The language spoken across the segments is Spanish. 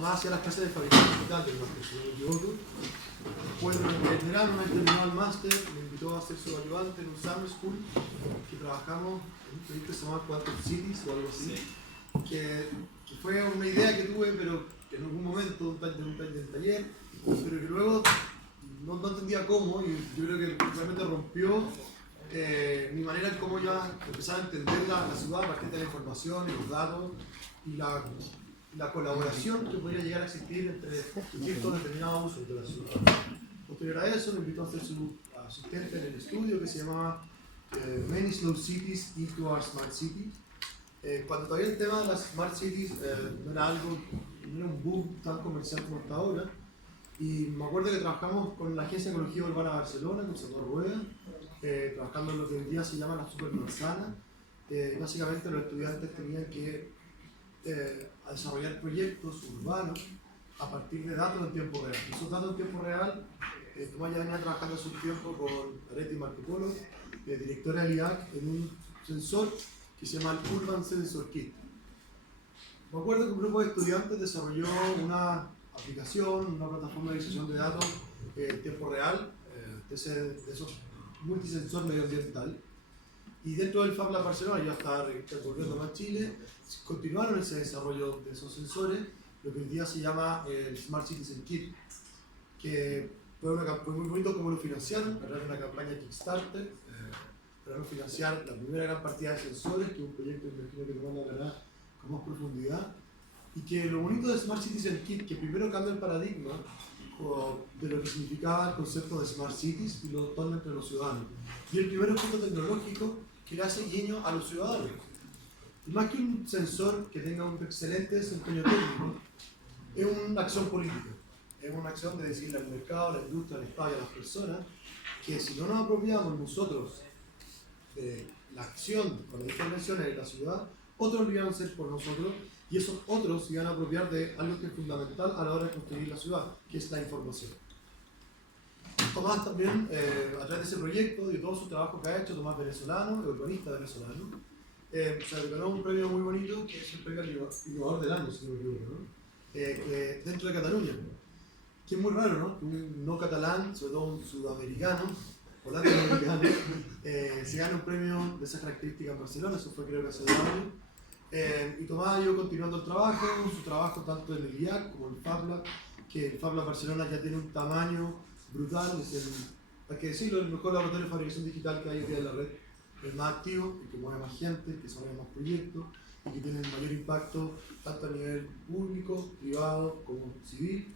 Tomás hacía las clases de fabricación digital del máster, si no me equivoco. Después, durante el verano, una vez terminado el máster, me invitó a ser su ayudante en un summer school que trabajamos en un proyecto que se llama Quantum Cities o algo así. Que fue una idea que tuve, pero que en algún momento del taller, pero que luego no entendía cómo, y yo creo que realmente rompió mi manera en cómo yo empezaba a entender la ciudad a partir de la información y los datos y la colaboración que podría llegar a existir entre ciertos determinados usos de la ciudad. Posterior a eso, me invitó a ser su asistente en el estudio que se llamaba Many Slow Cities into our Smart City. Cuando todavía el tema de las Smart Cities no era un boom tan comercial como hasta ahora. Y me acuerdo que trabajamos con la Agencia de Ecología Urbana de Barcelona, con Salvador Rueda, trabajando en lo que hoy día se llama la supermanzana. Básicamente los estudiantes tenían que desarrollar proyectos urbanos a partir de datos en tiempo real. Esos datos en tiempo real, Tomás ya venía trabajando hace un tiempo con Areti Marco Polo, directora del IAC, en un sensor que se llama el Urban Sensor Kit. Me acuerdo que un grupo de estudiantes desarrolló una aplicación, una plataforma de visualización de datos en tiempo real, de esos multisensor medioambiental. Y dentro del Fab Lab Barcelona, ya está volviendo más Chile, continuaron ese desarrollo de esos sensores, lo que hoy día se llama el Smart Citizen Kit, que fue muy bonito como lo financiaron, a través de una campaña Kickstarter, para financiar la primera gran partida de sensores, que es un proyecto que Tomás hablará con más profundidad. Y que lo bonito de Smart Citizen Kit, que primero cambia el paradigma de lo que significaba el concepto de Smart Cities y lo torna entre los ciudadanos. Y el primer objeto tecnológico que le hace guiño a los ciudadanos. Y más que un sensor que tenga un excelente desempeño técnico, es una acción política. Es una acción de decirle al mercado, a la industria, al Estado y a las personas que si no nos apropiamos nosotros de la acción con las intervenciones de la ciudad, otros lo iban a hacer por nosotros y esos otros se iban a apropiar de algo que es fundamental a la hora de construir la ciudad, que es la información. Tomás también, a través de ese proyecto y de todo su trabajo que ha hecho, Tomás venezolano, urbanista venezolano, se ganó un premio muy bonito que es el premio Innovador del Año, si no me equivoco, ¿no? Dentro de Cataluña, que es muy raro, ¿no? Un no catalán, sobre todo un sudamericano o latinoamericano, se gana un premio de esas características en Barcelona, eso fue creo que hace 2 años. Y Tomás yo continuando el trabajo, su trabajo tanto en el IAC como en el Fab Lab, que el Fab Lab Barcelona ya tiene un tamaño brutal, es hay que decirlo, el mejor laboratorio de fabricación digital que hay hoy día en la red, el más activo, el que mueve más gente, el que desarrolla más proyectos y que tiene el mayor impacto tanto a nivel público, privado como civil.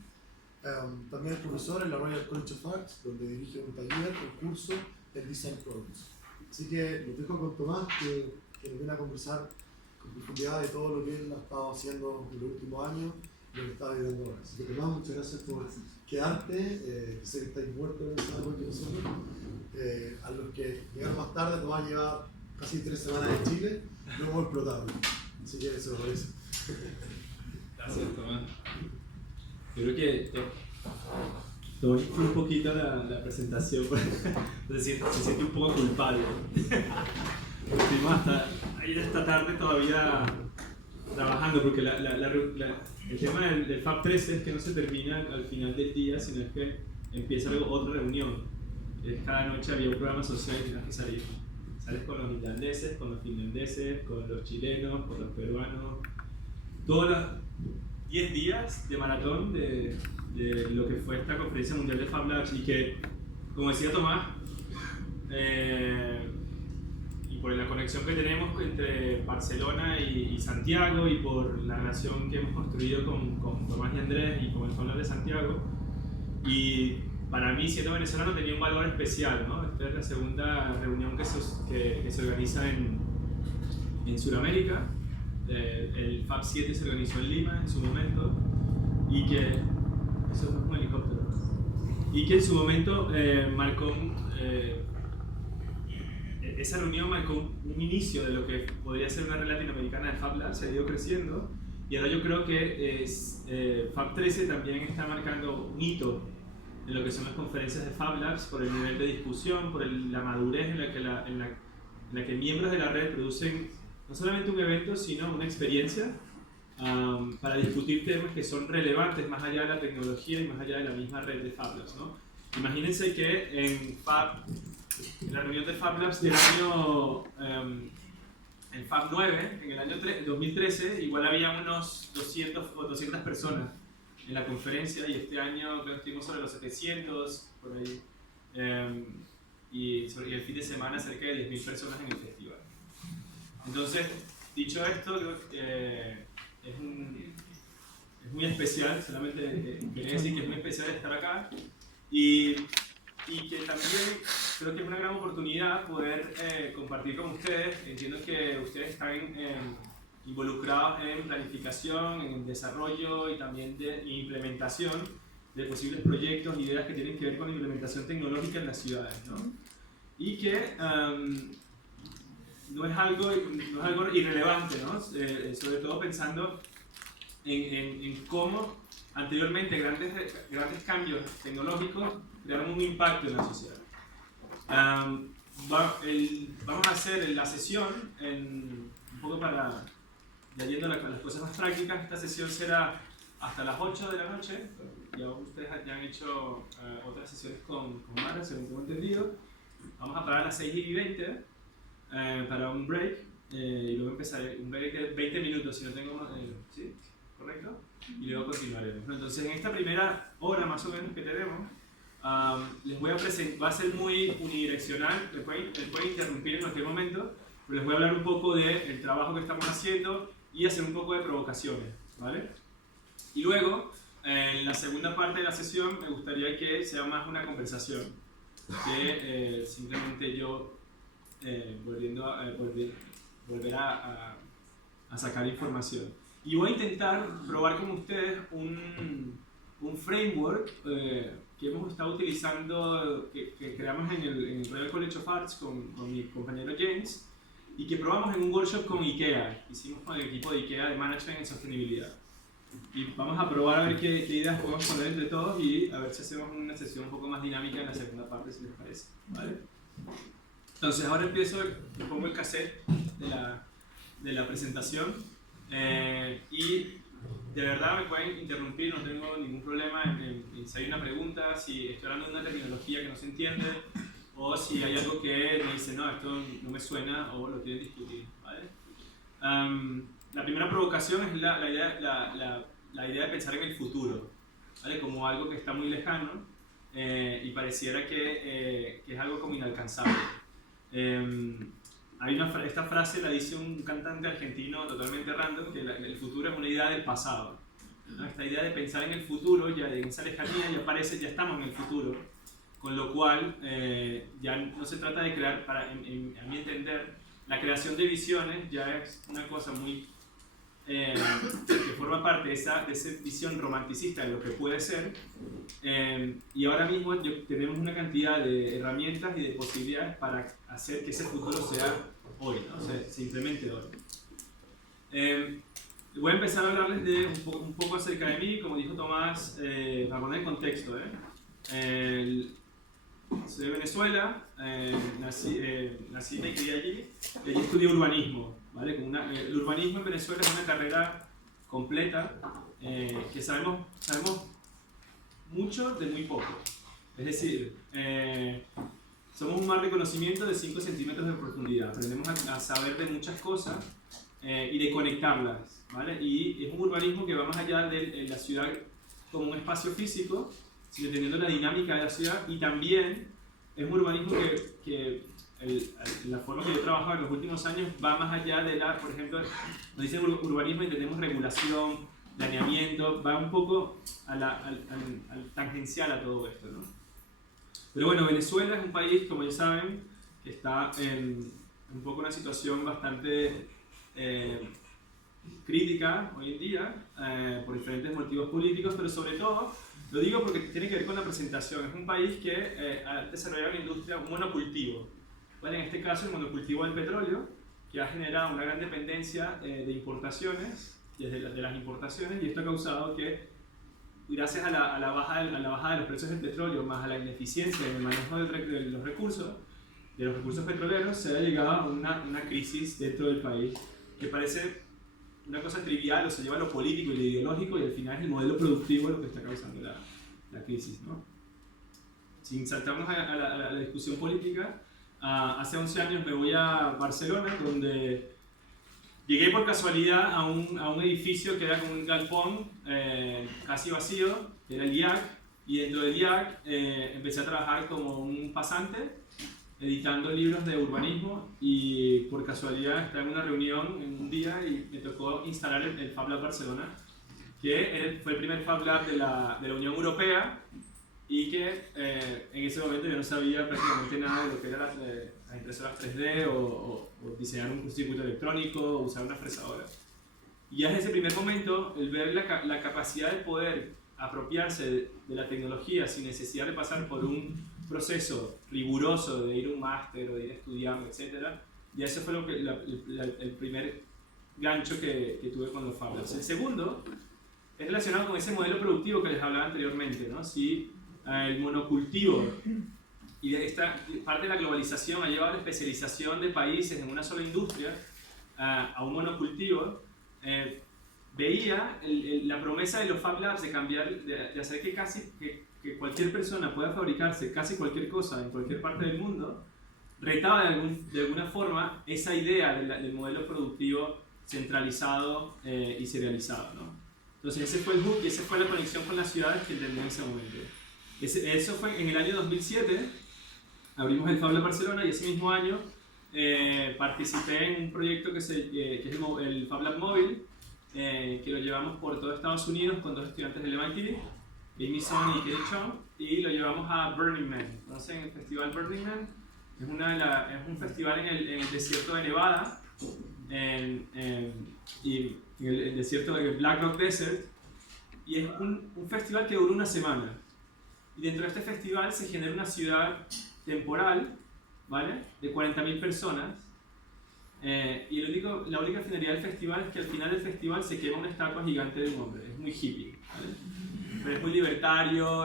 También es profesor en la Royal College of Arts, donde dirige un taller, un curso en Design Products. Así que los dejo con Tomás, que nos viene a conversar con profundidad de todo lo que él ha estado haciendo en los últimos años y lo que está viviendo ahora. Así que Tomás, muchas gracias por quedarte, sé que estáis muertos en esa noche que nosotros. A los que llegaron más tarde, Tomás lleva casi 3 semanas en Chile, no hemos explotado. Así que se lo parece. Gracias, Tomás. Yo creo que tomé un poquito la presentación, se siente un poco culpable. Estuvimos hasta ayer esta tarde todavía trabajando, porque el tema del Fab 13 es que no se termina al final del día, sino es que empieza luego otra reunión. Cada noche había un programa social y tenías que salir. Sales con los irlandeses, con los finlandeses, con los chilenos, con los peruanos. Todos los 10 días de maratón de lo que fue esta conferencia mundial de Fab Labs, y que, como decía Tomás, y por la conexión que tenemos entre Barcelona y Santiago, y por la relación que hemos construido con Tomás y Andrés y con el Fab Lab de Santiago, y para mí, siendo venezolano, tenía un valor especial, ¿no? Esta es la segunda reunión que se organiza en Sudamérica. El Fab 7 se organizó en Lima en su momento, y que eso es un helicóptero, y que en su momento esa reunión marcó un inicio de lo que podría ser una red latinoamericana de Fab Lab. Se ha ido creciendo, y ahora yo creo que Fab 13 también está marcando un hito en lo que son las conferencias de Fab Labs, por el nivel de discusión, por la madurez en la que miembros de la red producen no solamente un evento, sino una experiencia para discutir temas que son relevantes más allá de la tecnología y más allá de la misma red de Fab Labs, ¿no? Imagínense que en la reunión de Fab Labs del año, en Fab 9, en el año 2013, igual había unos 200 o 200 personas en la conferencia, y este año creo que estuvimos sobre los 700, por ahí, y el fin de semana cerca de 10.000 personas en el festival. Entonces, dicho esto, creo que es muy especial, solamente quería decir que es muy especial estar acá, y que también creo que es una gran oportunidad poder compartir con ustedes. Entiendo que ustedes están involucrados en planificación, en desarrollo y también de implementación de posibles proyectos, ideas que tienen que ver con la implementación tecnológica en las ciudades, ¿no? Y que no es algo irrelevante, ¿no? Sobre todo pensando en cómo anteriormente grandes cambios tecnológicos crearon un impacto en la sociedad. Vamos a hacer la sesión, un poco para ya yendo a las cosas más prácticas. Esta sesión será hasta las 8 de la noche. Ya ustedes ya han hecho otras sesiones con Mara, según tengo entendido. Vamos a parar a las 6:20 para un break, y luego empezaré un break de 20 minutos, si no tengo más. ¿Sí? ¿Correcto? Y luego continuaremos. Entonces, en esta primera hora más o menos que tenemos, les voy a presentar, va a ser muy unidireccional, les pueden interrumpir en cualquier momento, pero les voy a hablar un poco del trabajo que estamos haciendo y hacer un poco de provocaciones, ¿vale? Y luego, en la segunda parte de la sesión, me gustaría que sea más una conversación, que simplemente yo volver a sacar información. Y voy a intentar probar con ustedes un framework que hemos estado utilizando, que creamos en el Royal College of Arts con mi compañero James, y que probamos en un workshop con IKEA. Hicimos con el equipo de IKEA de Management en Sostenibilidad. Y vamos a probar a ver qué ideas podemos poner entre todos, y a ver si hacemos una sesión un poco más dinámica en la segunda parte, si les parece, ¿vale? Entonces ahora pongo el cassette de la presentación, y de verdad me pueden interrumpir, no tengo ningún problema en si hay una pregunta, si estoy hablando de una terminología que no se entiende, o si hay algo que me dice, no, esto no me suena, o lo quieren discutir, ¿vale? La primera provocación es la idea de pensar en el futuro, ¿vale? Como algo que está muy lejano, y pareciera que es algo como inalcanzable. Esta frase la dice un cantante argentino totalmente random, que el futuro es una idea del pasado, ¿no? Esta idea de pensar en el futuro, ya en esa lejanía, ya estamos en el futuro, con lo cual ya no se trata de crear, a mi entender, la creación de visiones ya es una cosa muy que forma parte de esa visión romanticista de lo que puede ser, y ahora mismo tenemos una cantidad de herramientas y de posibilidades para hacer que ese futuro sea hoy, ¿no? Se implemente hoy. Voy a empezar a hablarles de un poco acerca de mí, como dijo Tomás, para poner en contexto. Soy de Venezuela, nací y me crié allí, y allí estudié urbanismo, ¿vale? El urbanismo en Venezuela es una carrera completa, que sabemos mucho de muy poco. Es decir, somos un mar de conocimiento de 5 centímetros de profundidad. Aprendemos a saber de muchas cosas y de conectarlas, ¿vale? Y es un urbanismo que va más allá de la ciudad como un espacio físico, sino teniendo la dinámica de la ciudad, y también es un urbanismo que la forma que yo he trabajado en los últimos años va más allá de por ejemplo, nos dicen urbanismo y entendemos regulación, planeamiento, va un poco al tangencial a todo esto, ¿no? Pero bueno, Venezuela es un país, como ya saben, que está en un poco una situación bastante crítica hoy en día, por diferentes motivos políticos, pero sobre todo, lo digo porque tiene que ver con la presentación. Es un país que ha desarrollado una industria, un monocultivo, ¿vale? En este caso el monocultivo del petróleo, que ha generado una gran dependencia de importaciones, de las importaciones, y esto ha causado que, gracias a la baja de los precios del petróleo, más a la ineficiencia en el manejo de los recursos petroleros, se ha llegado a una crisis dentro del país que parece una cosa trivial o se lleva a lo político y lo ideológico, y al final es el modelo productivo lo que está causando la crisis, ¿no? Sin saltarnos a la discusión política, hace 11 años me voy a Barcelona, donde llegué por casualidad a un edificio que era como un galpón casi vacío, que era el IAC, y dentro del IAC empecé a trabajar como un pasante, editando libros de urbanismo, y por casualidad estaba en una reunión en un día y me tocó instalar el Fab Lab Barcelona, que fue el primer Fab Lab de la Unión Europea, y que en ese momento yo no sabía prácticamente nada de lo que eran las impresoras 3D o diseñar un circuito electrónico o usar una fresadora. Y ya desde ese primer momento, el ver la capacidad de poder apropiarse de la tecnología sin necesidad de pasar por un proceso riguroso de ir a un máster o de ir a estudiar, etc., ya eso fue el primer gancho que tuve con los Fab Labs. El segundo es relacionado con ese modelo productivo que les hablaba anteriormente, ¿no? Si el monocultivo y esta parte de la globalización ha llevado a la especialización de países en una sola industria a un monocultivo, veía la promesa de los Fab Labs de cambiar, de hacer que cualquier persona pueda fabricarse casi cualquier cosa en cualquier parte del mundo, retaba de alguna forma esa idea del modelo productivo centralizado y serializado, ¿no? Entonces ese fue el hook y esa fue la conexión con las ciudades que entendí en ese momento. Eso fue en el año 2007, abrimos el Fab Lab Barcelona, y ese mismo año participé en un proyecto que es el Fab Lab Móvil, que lo llevamos por todo Estados Unidos con dos estudiantes del MIT, Amy Son y Kelly Chong, y lo llevamos a Burning Man. ¿Conocen el festival Burning Man? Es un festival en el desierto de Nevada, y en el desierto de Black Rock Desert, y es un festival que dura una semana. Y dentro de este festival se genera una ciudad temporal, ¿vale?, de 40.000 personas, y la única finalidad del festival es que al final del festival se quema una estatua gigante de un hombre. Es muy hippie, ¿vale? Pero es muy libertario,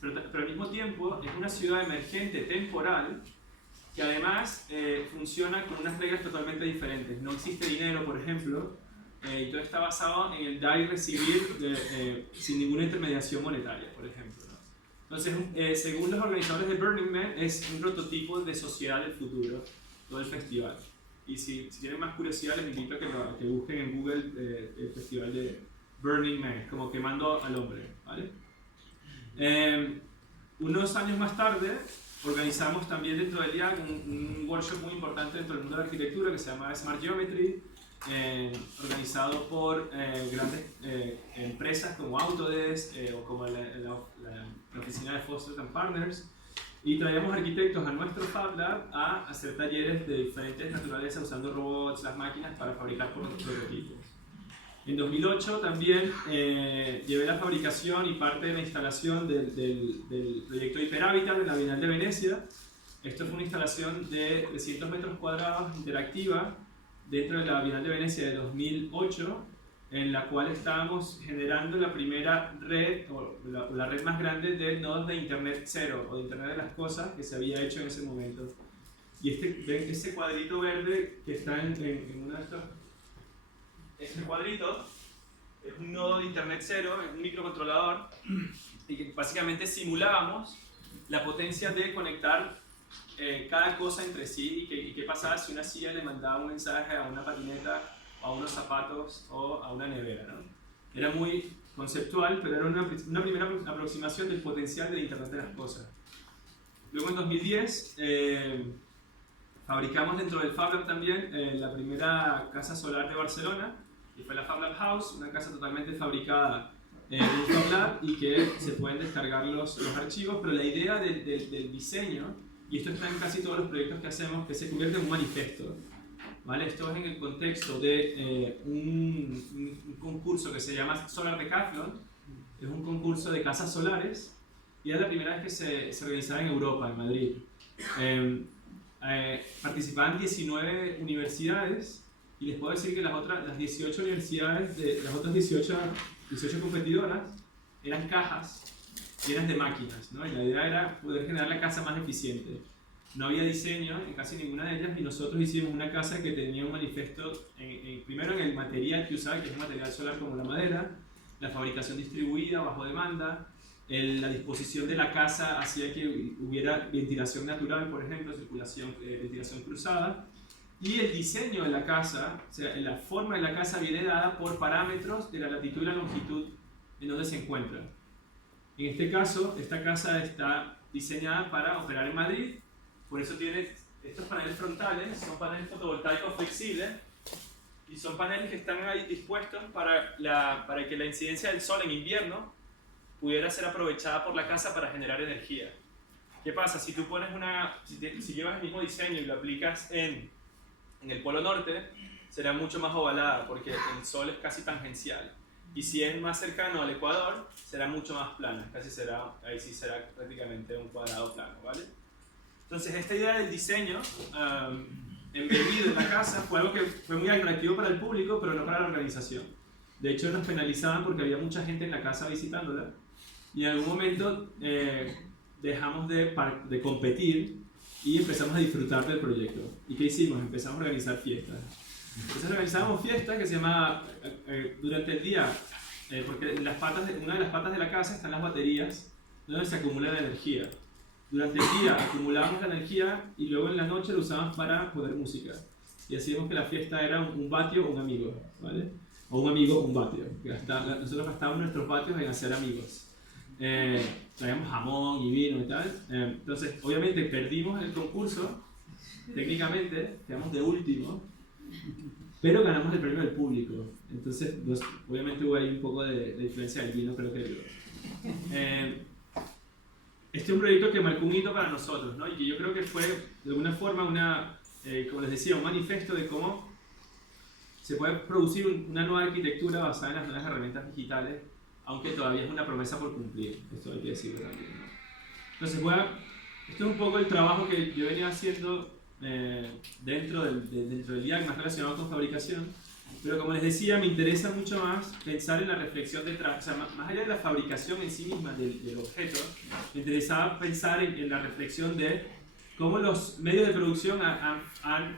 pero al mismo tiempo es una ciudad emergente, temporal, que además funciona con unas reglas totalmente diferentes. No existe dinero, por ejemplo, y todo está basado en el dar y recibir sin ninguna intermediación monetaria, por ejemplo, ¿no? Entonces, según los organizadores de Burning Man, es un prototipo de sociedad del futuro, todo el festival. Y si tienen más curiosidad, les invito a que busquen en Google el festival de Burning Man, como quemando al hombre, ¿vale? Unos años más tarde, organizamos también dentro del IAC un workshop muy importante dentro del mundo de la arquitectura que se llama Smart Geometry, organizado por grandes empresas como Autodesk o como la oficina de Foster & Partners, y traíamos arquitectos a nuestro Fab Lab a hacer talleres de diferentes naturalezas usando robots, las máquinas para fabricar prototipos. En 2008 también llevé la fabricación y parte de la instalación del proyecto Hiperhábitat de la Bienal de Venecia. Esto fue una instalación de 300 metros cuadrados interactiva dentro de la Bienal de Venecia de 2008, en la cual estábamos generando la primera red, o la red más grande de nodos de Internet cero, o de Internet de las cosas, que se había hecho en ese momento. Y ese cuadrito verde que está en uno de estos, este cuadrito, es un nodo de Internet cero, es un microcontrolador, y que básicamente simulábamos la potencia de conectar cada cosa entre sí, y qué pasaba si una silla le mandaba un mensaje a una patineta, o a unos zapatos, o a una nevera, ¿no? Era muy conceptual, pero era una primera aproximación del potencial de Internet de las cosas. Luego en 2010 fabricamos dentro del Fab Lab también la primera casa solar de Barcelona, y fue la Fab Lab House, una casa totalmente fabricada en un Fab Lab, y que se pueden descargar los archivos, pero la idea del diseño, y esto está en casi todos los proyectos que hacemos, que se convierte en un manifiesto, ¿vale? Esto es en el contexto de un concurso que se llama Solar Decathlon. Es un concurso de casas solares, y es la primera vez que se organizaba en Europa, en Madrid. Participaban 19 universidades, y les puedo decir que las 18 universidades, las otras 18 competidoras, eran cajas llenas de máquinas, ¿no? Y la idea era poder generar la casa más eficiente. no había diseño en casi ninguna de ellas y nosotros hicimos una casa que tenía un manifiesto, primero en el material que usaba, que es un material solar como la madera, la fabricación distribuida bajo demanda, la disposición de la casa hacía que hubiera ventilación natural, por ejemplo, ventilación cruzada, y el diseño de la casa, o sea, la forma de la casa viene dada por parámetros de la latitud y la longitud en donde se encuentra. En este caso, esta casa está diseñada para operar en Madrid, por eso tiene estos paneles frontales, son paneles fotovoltaicos flexibles, y son paneles que están ahí dispuestos para que la incidencia del sol en invierno pudiera ser aprovechada por la casa para generar energía. ¿Qué pasa? Si tú pones si llevas el mismo diseño y lo aplicas en el polo norte, será mucho más ovalada porque el sol es casi tangencial. Y si es más cercano al ecuador, será mucho más plana, ahí sí será prácticamente un cuadrado plano, ¿vale? Entonces esta idea del diseño embebido en la casa fue algo que fue muy atractivo para el público, pero no para la organización. De hecho nos penalizaban porque había mucha gente en la casa visitándola y en algún momento dejamos de competir y empezamos a disfrutar del proyecto. ¿Y qué hicimos? Empezamos a organizar fiestas. Entonces organizábamos fiestas que se llamaba durante el día, porque una de las patas de la casa están las baterías donde se acumula la energía. Durante el día acumulábamos la energía y luego en la noche lo usábamos para poner música. Y hacíamos que la fiesta era un vatio o un amigo, ¿vale? O un amigo o un vatio. Nosotros gastábamos nuestros vatios en hacer amigos. Traíamos jamón y vino y tal. Entonces, obviamente perdimos el concurso, técnicamente, quedamos de último, pero ganamos el premio del público. Entonces, obviamente hubo ahí un poco de influencia del vino, creo que ayudó. Este es un proyecto que marcó un hito para nosotros, ¿no? Y que yo creo que fue, de alguna forma, como les decía, un manifiesto de cómo se puede producir una nueva arquitectura basada en las nuevas herramientas digitales, aunque todavía es una promesa por cumplir, esto hay que decirlo también, ¿no? Entonces, esto es un poco el trabajo que yo venía haciendo dentro del día más relacionado con fabricación, pero como les decía, me interesa mucho más pensar en la reflexión detrás, o sea, más allá de la fabricación en sí misma del objeto, me interesaba pensar en la reflexión de cómo los medios de producción han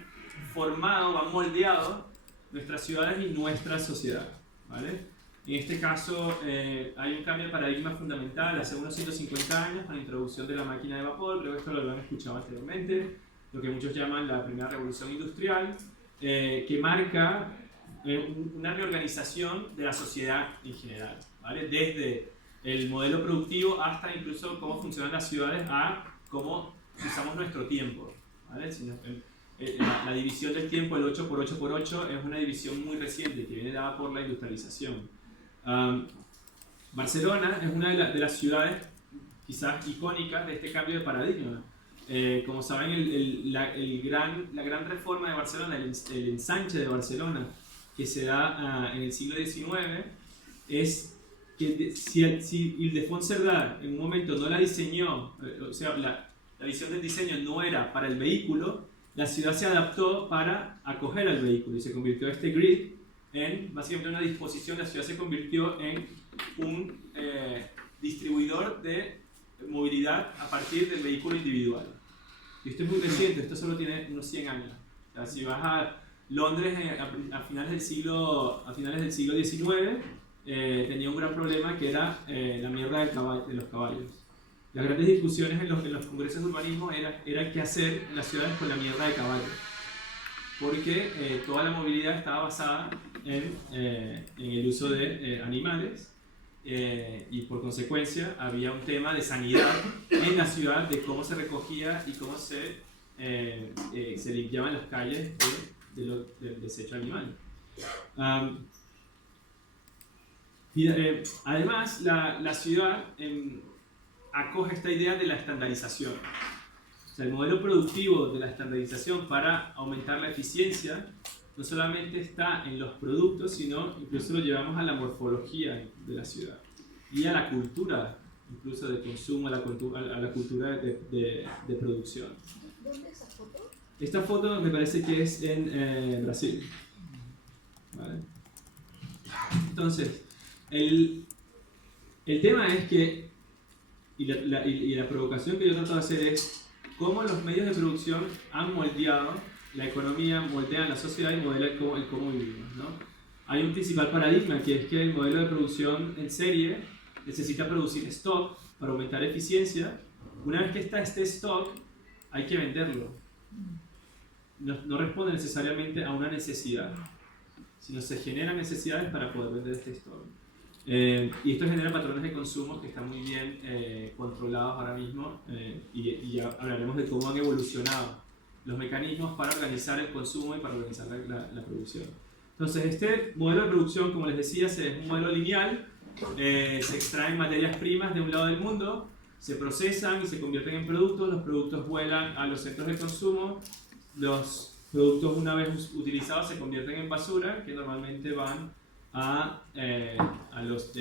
formado, han moldeado nuestras ciudades y nuestra sociedad, ¿vale? En este caso hay un cambio de paradigma fundamental hace unos 150 años con la introducción de la máquina de vapor, creo que esto lo han escuchado anteriormente, lo que muchos llaman la primera revolución industrial, que marca una reorganización de la sociedad en general, ¿vale? Desde el modelo productivo hasta incluso cómo funcionan las ciudades a cómo usamos nuestro tiempo, ¿vale? La división del tiempo, el 8x8x8, es una división muy reciente que viene dada por la industrialización. Barcelona es una de las ciudades quizás icónicas de este cambio de paradigma. Como saben, la gran reforma de Barcelona, el ensanche de Barcelona, que se da en el siglo XIX, es que si Ildefons Cerdà en un momento no la diseñó, o sea, la visión del diseño no era para el vehículo, la ciudad se adaptó para acoger al vehículo y se convirtió este grid en básicamente una disposición. La ciudad se convirtió en un distribuidor de movilidad a partir del vehículo individual. Y esto es muy reciente, esto solo tiene unos 100 años. O sea, si vas a Londres a finales del siglo XIX, tenía un gran problema que era la mierda de los caballos. Las grandes discusiones en los congresos de urbanismo era qué hacer en las ciudades con la mierda de caballos, porque toda la movilidad estaba basada en el uso de animales, y por consecuencia había un tema de sanidad en la ciudad, de cómo se recogía y cómo se limpiaban las calles del desecho animal. Además, la ciudad acoge esta idea de la estandarización. O sea, el modelo productivo de la estandarización para aumentar la eficiencia no solamente está en los productos, sino incluso lo llevamos a la morfología de la ciudad y a la cultura, incluso de consumo, a la cultura de producción. ¿Dónde es esa foto? Esta foto me parece que es en Brasil. ¿Vale? Entonces, el tema es que, y la provocación que yo trato de hacer es, cómo los medios de producción han moldeado la economía, moldean la sociedad y modelan el cómo vivimos, ¿no? Hay un principal paradigma, que es que el modelo de producción en serie necesita producir stock para aumentar eficiencia. Una vez que está este stock, hay que venderlo. No responde necesariamente a una necesidad, sino se generan necesidades para poder vender este stock. Y esto genera patrones de consumo que están muy bien controlados ahora mismo, y ya hablaremos de cómo han evolucionado los mecanismos para organizar el consumo y para organizar la producción. Entonces, este modelo de producción, como les decía, es un modelo lineal. Se extraen materias primas de un lado del mundo, se procesan y se convierten en productos. Los productos vuelan a los centros de consumo. Los productos, una vez utilizados, se convierten en basura, que normalmente van a los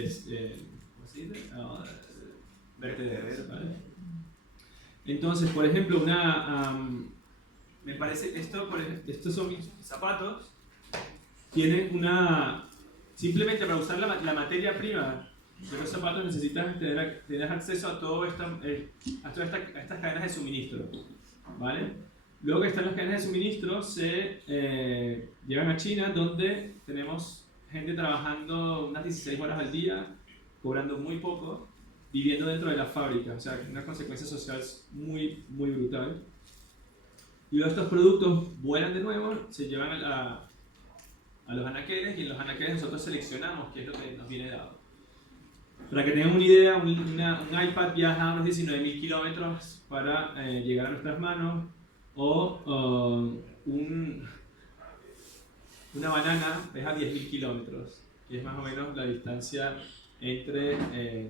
vertederos, ¿vale? Entonces, por ejemplo, me parece que estos son mis zapatos. Tienen simplemente para usar la materia prima de los zapatos necesitas tener acceso a todas estas cadenas de suministro, ¿vale? Luego que están las cadenas de suministro, se llevan a China, donde tenemos gente trabajando unas 16 horas al día, cobrando muy poco, viviendo dentro de la fábrica. O sea, una consecuencia social muy, muy brutal. Y luego estos productos vuelan de nuevo, se llevan a los anaqueles, y en los anaqueles nosotros seleccionamos qué es lo que nos viene dado. Para que tengan una idea, un iPad viaja a unos 19.000 kilómetros para llegar a nuestras manos, o una banana viaja a 10.000 kilómetros, que es más o menos la distancia entre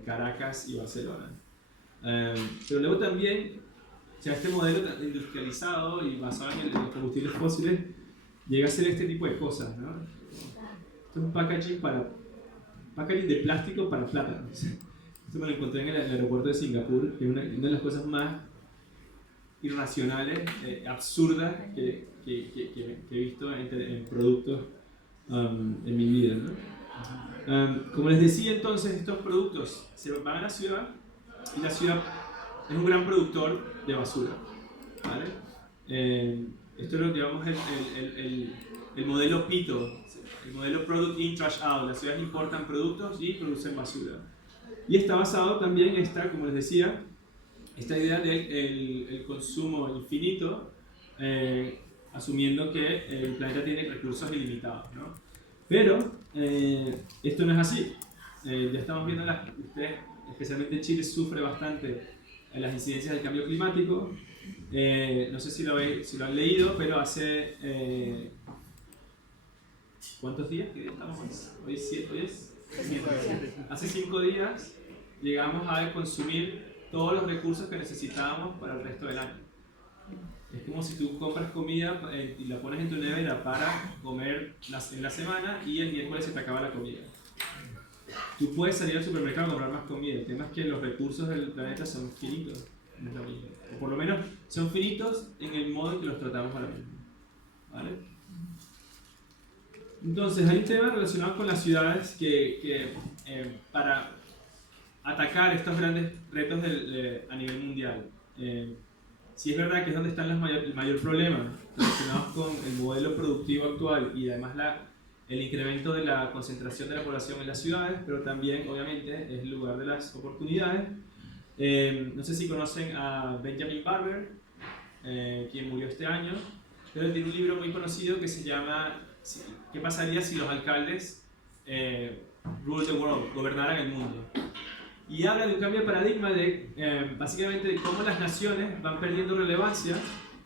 Caracas y Barcelona. Pero luego también, este modelo industrializado y basado en los combustibles fósiles llega a ser este tipo de cosas, ¿no? Esto es un packaging de plástico para plátanos. Esto me lo encontré en el aeropuerto de Singapur, que es una de las cosas más irracionales, absurdas que he visto en productos en mi vida, ¿no? Como les decía, entonces, estos productos se van a la ciudad, y la ciudad es un gran productor de basura, ¿vale? Esto lo llamamos el modelo PITO, el modelo Product In, Trash Out. Las ciudades importan productos y producen basura. Y está basado también en como les decía, esta idea del consumo infinito, asumiendo que el planeta tiene recursos ilimitados, ¿no? Pero esto no es así. Ya estamos viendo, ustedes, especialmente Chile, sufre bastante las incidencias del cambio climático. No sé si lo han leído, pero hace ¿cuántos días? ¿Qué día estamos hoy? ¿Hoy es? Hace 5 días llegamos a consumir todos los recursos que necesitábamos para el resto del año. Es como si tú compras comida y la pones en tu nevera para comer en la semana, y el miércoles se te acaba la comida. Tú puedes salir al supermercado a comprar más comida. El tema es que los recursos del planeta son finitos. No es lo mismo. O por lo menos son finitos en el modo en que los tratamos ahora mismo, ¿vale? Entonces, hay un tema relacionado con las ciudades que para atacar estos grandes retos a nivel mundial. Sí es verdad que es donde están el mayor problema relacionados con el modelo productivo actual, y además el incremento de la concentración de la población en las ciudades, pero también, obviamente, es el lugar de las oportunidades. No sé si conocen a Benjamin Barber, quien murió este año, pero él tiene un libro muy conocido que se llama ¿Qué pasaría si los alcaldes rule the world, gobernaran el mundo? Y habla de un cambio de paradigma, básicamente de cómo las naciones van perdiendo relevancia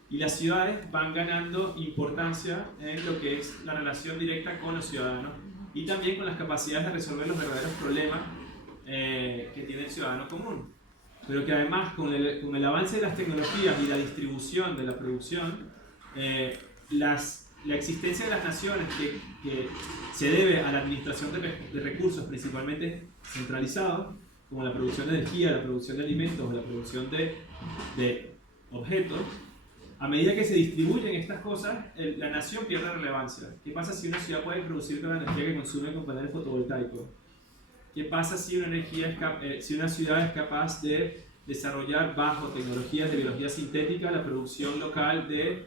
y las ciudades van ganando importancia en lo que es la relación directa con los ciudadanos, y también con las capacidades de resolver los verdaderos problemas que tiene el ciudadano común. Pero que además, con el avance de las tecnologías y la distribución de la producción, la existencia de las naciones que se debe a la administración de recursos principalmente centralizados, como la producción de energía, la producción de alimentos o la producción de objetos, a medida que se distribuyen estas cosas, la nación pierde relevancia. ¿Qué pasa si una ciudad puede producir toda la energía que consume con paneles fotovoltaicos? ¿Qué pasa si una ciudad es capaz de desarrollar bajo tecnologías de biología sintética la producción local de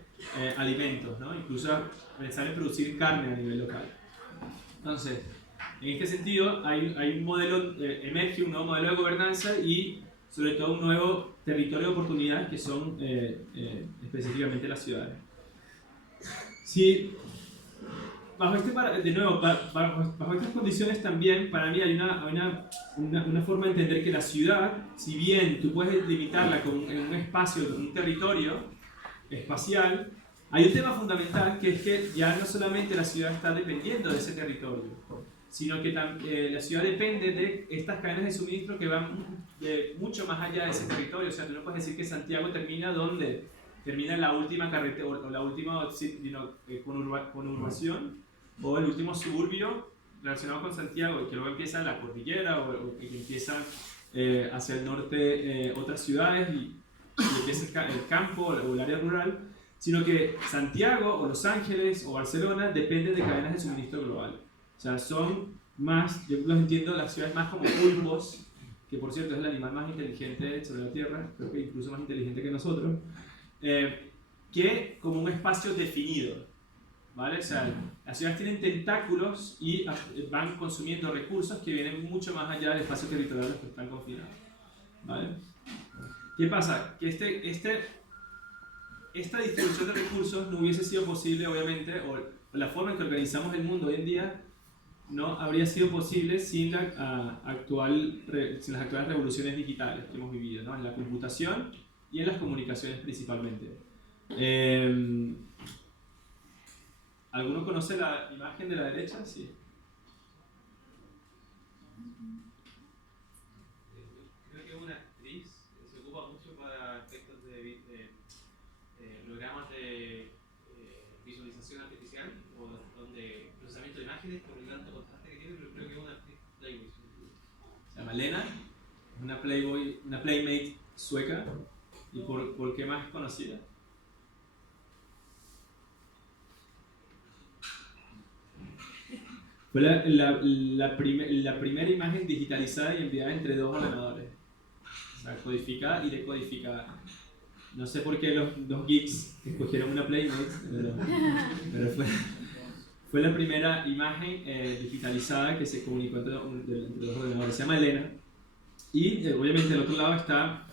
alimentos, ¿no? Incluso pensar en producir carne a nivel local. Entonces, en este sentido, hay un modelo, emerge un nuevo modelo de gobernanza y sobre todo un nuevo territorio de oportunidades que son específicamente las ciudades. Si, bajo estas condiciones también, para mí hay una forma de entender que la ciudad, si bien tú puedes limitarla en un espacio, en un territorio espacial, hay un tema fundamental que es que ya no solamente la ciudad está dependiendo de ese territorio, sino que la ciudad depende de estas cadenas de suministro que van mucho más allá de ese territorio. O sea, tú no puedes decir que Santiago termina donde termina la última carretera o la última conurbación o el último suburbio relacionado con Santiago, y que luego empieza la cordillera o que empieza hacia el norte otras ciudades y empieza el campo o el área rural, sino que Santiago o Los Ángeles o Barcelona dependen de cadenas de suministro global. O sea, son más, yo los entiendo, las ciudades más como pulpos, que por cierto es el animal más inteligente sobre la Tierra, creo que incluso más inteligente que nosotros, que como un espacio definido, ¿vale? O sea, las ciudades tienen tentáculos y van consumiendo recursos que vienen mucho más allá del espacio territorial en los que están confinados, ¿vale? ¿Qué pasa? Que esta distribución de recursos no hubiese sido posible, obviamente, o la forma en que organizamos el mundo hoy en día no habría sido posible sin las actuales revoluciones digitales que hemos vivido, ¿no? En la computación y en las comunicaciones principalmente. ¿Alguno conoce la imagen de la derecha? Sí. Creo que es una actriz que se ocupa mucho para efectos de programas de visualización artificial o donde procesamiento de imágenes por el alto contraste que tiene, pero creo que es una actriz Playboy. Se llama Lena, es una Playboy, una Playmate sueca. ¿Y por qué más conocida? Fue la primera imagen digitalizada y enviada entre dos ordenadores. O sea, codificada y decodificada. No sé por qué los dos geeks escogieron una Playmate, pero fue la primera imagen digitalizada que se comunicó entre dos ordenadores. Se llama Elena. Y obviamente del otro lado está,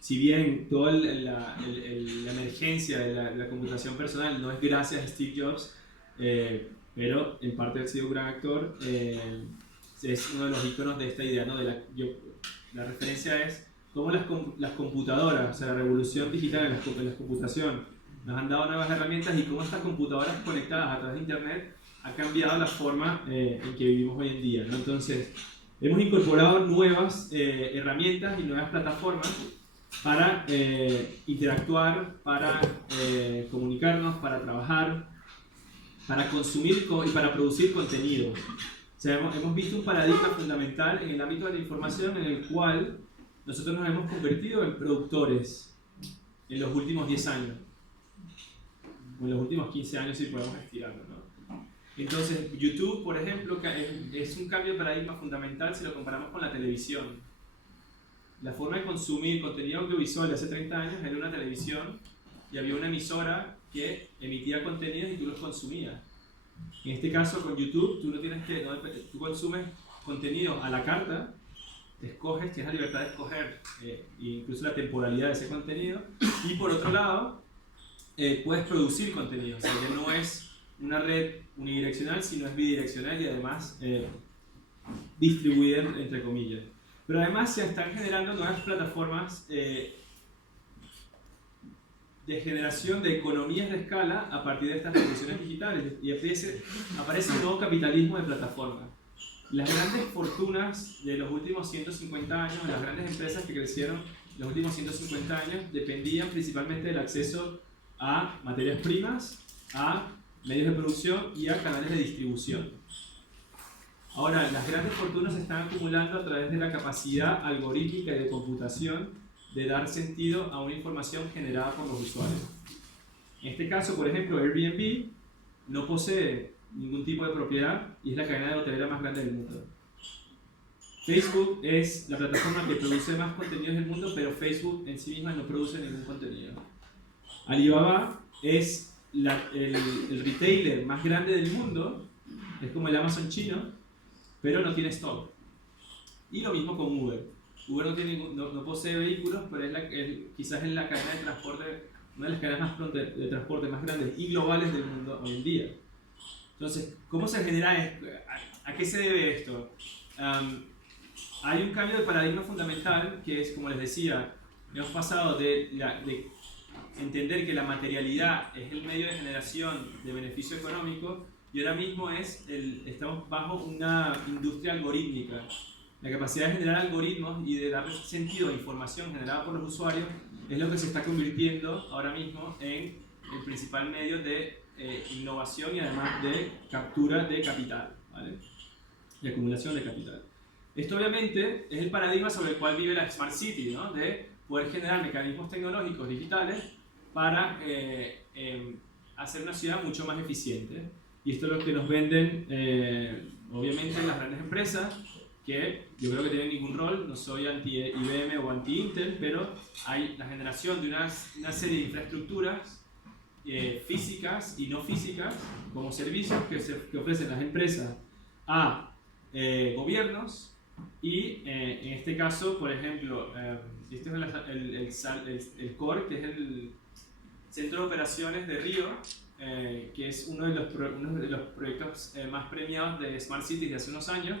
si bien toda la emergencia de la computación personal no es gracias a Steve Jobs, pero en parte ha sido un gran actor, es uno de los íconos de esta idea, ¿no? La referencia es cómo las computadoras, o sea, la revolución digital en la computación nos han dado nuevas herramientas y cómo estas computadoras conectadas a través de Internet ha cambiado la forma en que vivimos hoy en día, ¿no? Entonces, hemos incorporado nuevas herramientas y nuevas plataformas para interactuar, para comunicarnos, para trabajar, para consumir y para producir contenido. O sea, hemos visto un paradigma fundamental en el ámbito de la información en el cual nosotros nos hemos convertido en productores en los últimos 10 años, o en los últimos 15 años si podemos estirarlo, ¿no? Entonces, YouTube, por ejemplo, es un cambio de paradigma fundamental si lo comparamos con la televisión. La forma de consumir contenido audiovisual de hace 30 años era una televisión y había una emisora que emitía contenidos y tú los consumías. En este caso, con YouTube, tú consumes contenido a la carta, escoges, tienes la libertad de escoger incluso la temporalidad de ese contenido, y por otro lado, puedes producir contenido, o sea, que no es una red unidireccional, sino es bidireccional y además distribuida entre comillas. Pero además se están generando nuevas plataformas de generación de economías de escala a partir de estas revoluciones digitales, y aparece un nuevo capitalismo de plataforma. Las grandes fortunas de los últimos 150 años, las grandes empresas que crecieron en los últimos 150 años, dependían principalmente del acceso a materias primas, a medios de producción y a canales de distribución. Ahora, las grandes fortunas se están acumulando a través de la capacidad algorítmica y de computación de dar sentido a una información generada por los usuarios. En este caso, por ejemplo, Airbnb no posee ningún tipo de propiedad y es la cadena de hotelera más grande del mundo. Facebook es la plataforma que produce más contenidos del mundo, pero Facebook en sí misma no produce ningún contenido. Alibaba es el retailer más grande del mundo, es como el Amazon chino, pero no tiene stock. Y lo mismo con Uber. Uber no posee vehículos, pero quizás es la cadena de transporte, una de las cadenas de transporte más grandes y globales del mundo hoy en día. Entonces, ¿cómo se genera esto? ¿A qué se debe esto? Hay un cambio de paradigma fundamental que es, como les decía, hemos pasado de entender que la materialidad es el medio de generación de beneficio económico y ahora mismo estamos bajo una industria algorítmica. La capacidad de generar algoritmos y de dar sentido a información generada por los usuarios es lo que se está convirtiendo ahora mismo en el principal medio de innovación y además de captura de capital, ¿vale? De acumulación de capital. Esto obviamente es el paradigma sobre el cual vive la Smart City, ¿no? De poder generar mecanismos tecnológicos digitales para hacer una ciudad mucho más eficiente. Y esto es lo que nos venden, obviamente, las grandes empresas, que yo creo que tienen ningún rol, no soy anti-IBM o anti-Intel, pero hay la generación de una serie de infraestructuras físicas y no físicas como servicios que ofrecen las empresas a gobiernos y en este caso, por ejemplo, este es el CORE, que es el Centro de Operaciones de Río, que es uno de los proyectos más premiados de Smart Cities de hace unos años,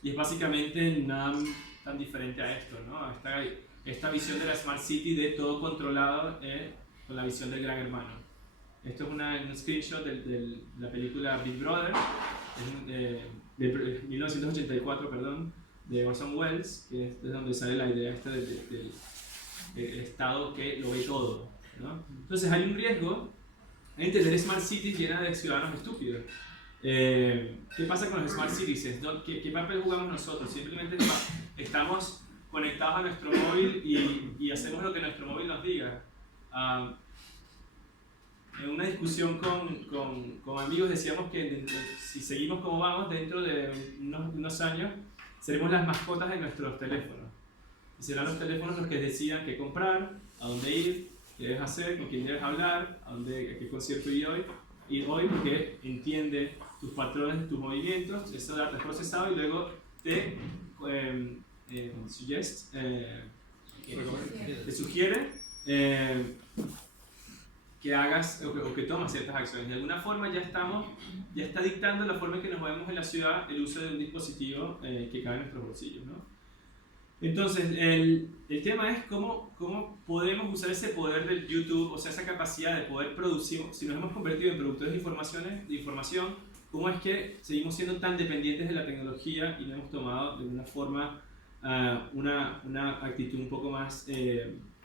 y es básicamente nada tan diferente a esto, ¿no? Esta visión de la Smart City de todo controlado con la visión del gran hermano. Esto es un screenshot de la película Big Brother, de 1984, perdón, de Orson Welles, que es de donde sale la idea esta del Estado que lo ve todo, ¿no? Entonces hay un riesgo en tener Smart Cities llenas de ciudadanos estúpidos. ¿Qué pasa con los Smart Cities? ¿Qué papel jugamos nosotros? Simplemente estamos conectados a nuestro móvil y hacemos lo que nuestro móvil nos diga. En una discusión con amigos decíamos que si seguimos como vamos, dentro de unos años seremos las mascotas de nuestros teléfonos. Y serán los teléfonos los que decidan qué comprar, a dónde ir, qué debes hacer, con quién debes hablar, a qué concierto ir hoy, porque entiende tus patrones, tus movimientos, eso data es procesado y luego te sugiere que hagas o que tomes ciertas acciones. De alguna forma ya está dictando la forma en que nos movemos en la ciudad el uso de un dispositivo que cabe en nuestros bolsillos, ¿no? Entonces, el tema es cómo podemos usar ese poder del YouTube, o sea, esa capacidad de poder producir, si nos hemos convertido en productores de información, cómo es que seguimos siendo tan dependientes de la tecnología y no hemos tomado de alguna forma una actitud un poco más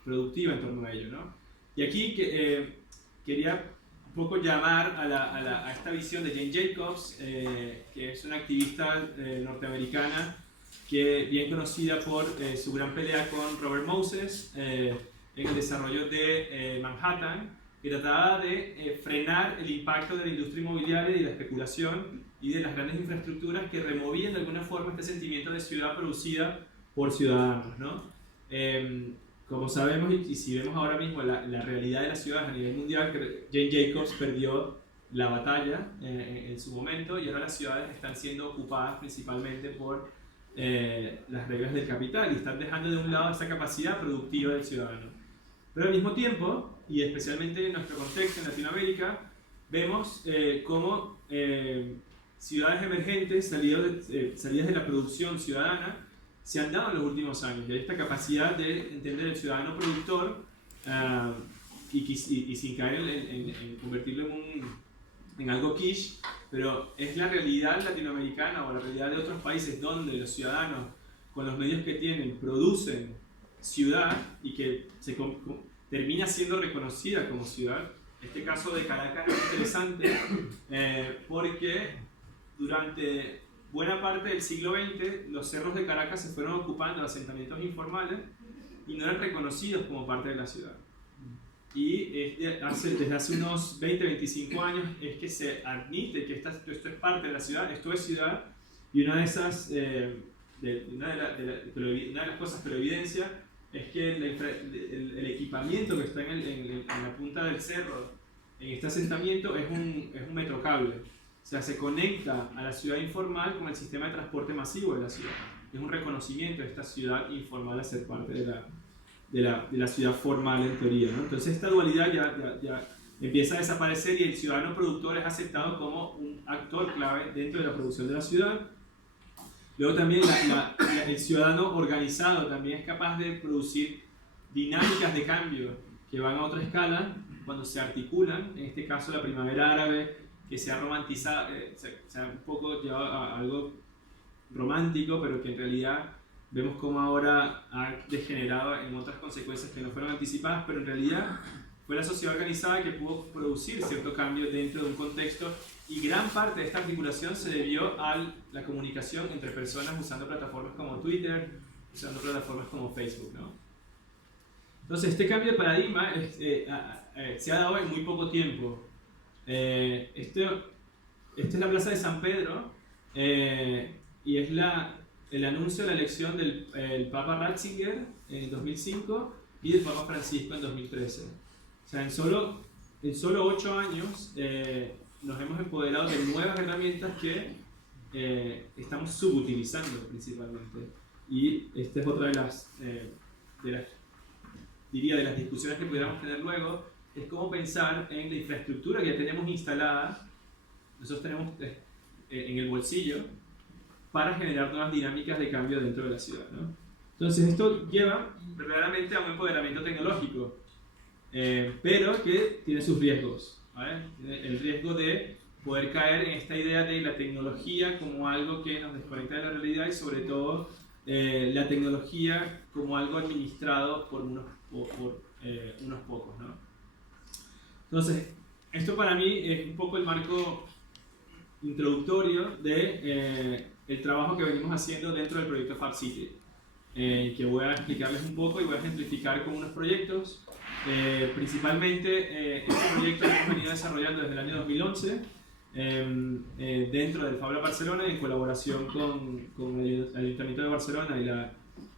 productiva en torno a ello, ¿no? Y aquí quería un poco llamar a esta visión de Jane Jacobs, que es una activista norteamericana que bien conocida por su gran pelea con Robert Moses en el desarrollo de Manhattan, que trataba de frenar el impacto de la industria inmobiliaria y la especulación y de las grandes infraestructuras que removían de alguna forma este sentimiento de ciudad producida por ciudadanos, ¿no? Como sabemos y si vemos ahora mismo la realidad de las ciudades a nivel mundial, Jane Jacobs perdió la batalla en su momento y ahora las ciudades están siendo ocupadas principalmente por las reglas del capital y están dejando de un lado esa capacidad productiva del ciudadano. Pero al mismo tiempo, y especialmente en nuestro contexto en Latinoamérica, vemos cómo ciudades emergentes salidas de la producción ciudadana se han dado en los últimos años. Y hay esta capacidad de entender el ciudadano productor y sin caer en convertirlo en algo quiche, pero es la realidad latinoamericana o la realidad de otros países donde los ciudadanos, con los medios que tienen, producen ciudad y que termina siendo reconocida como ciudad. Este caso de Caracas es interesante porque durante buena parte del siglo XX los cerros de Caracas se fueron ocupando de asentamientos informales y no eran reconocidos como parte de la ciudad. Y desde hace unos 20-25 años es que se admite que esto es parte de la ciudad, esto es ciudad, y una de una de las cosas que lo evidencia es que el equipamiento que está en la punta del cerro, en este asentamiento, es un metrocable. O sea, se conecta a la ciudad informal con el sistema de transporte masivo de la ciudad. Es un reconocimiento de esta ciudad informal a ser parte de la ciudad formal en teoría, ¿no? Entonces esta dualidad ya empieza a desaparecer y el ciudadano productor es aceptado como un actor clave dentro de la producción de la ciudad. Luego también el ciudadano organizado también es capaz de producir dinámicas de cambio que van a otra escala cuando se articulan, en este caso la primavera árabe, que se ha romantizado, se ha un poco llevado a algo romántico, pero que en realidad vemos cómo ahora ha degenerado en otras consecuencias que no fueron anticipadas, pero en realidad fue la sociedad organizada que pudo producir cierto cambio dentro de un contexto, y gran parte de esta articulación se debió a la comunicación entre personas usando plataformas como Twitter, usando plataformas como Facebook, ¿no? Entonces este cambio de paradigma se ha dado en muy poco tiempo. Esta es la Plaza de San Pedro, y es el anuncio de la elección del Papa Ratzinger en 2005 y del Papa Francisco en 2013. O sea, en solo 8 años nos hemos empoderado de nuevas herramientas que estamos subutilizando principalmente. Y esta es otra de las discusiones que pudiéramos tener luego, es cómo pensar en la infraestructura que ya tenemos instalada, nosotros tenemos en el bolsillo, para generar nuevas dinámicas de cambio dentro de la ciudad, ¿no? Entonces esto lleva verdaderamente a un empoderamiento tecnológico, pero que tiene sus riesgos, ¿vale? Tiene el riesgo de poder caer en esta idea de la tecnología como algo que nos desconecta de la realidad, y sobre todo la tecnología como algo administrado por unos pocos, ¿no? Entonces, esto para mí es un poco el marco introductorio de el trabajo que venimos haciendo dentro del proyecto Fab City, que voy a explicarles un poco y voy a ejemplificar con unos proyectos. Principalmente este proyecto lo hemos venido desarrollando desde el año 2011 dentro del Fab Lab Barcelona, en colaboración con el Ayuntamiento de Barcelona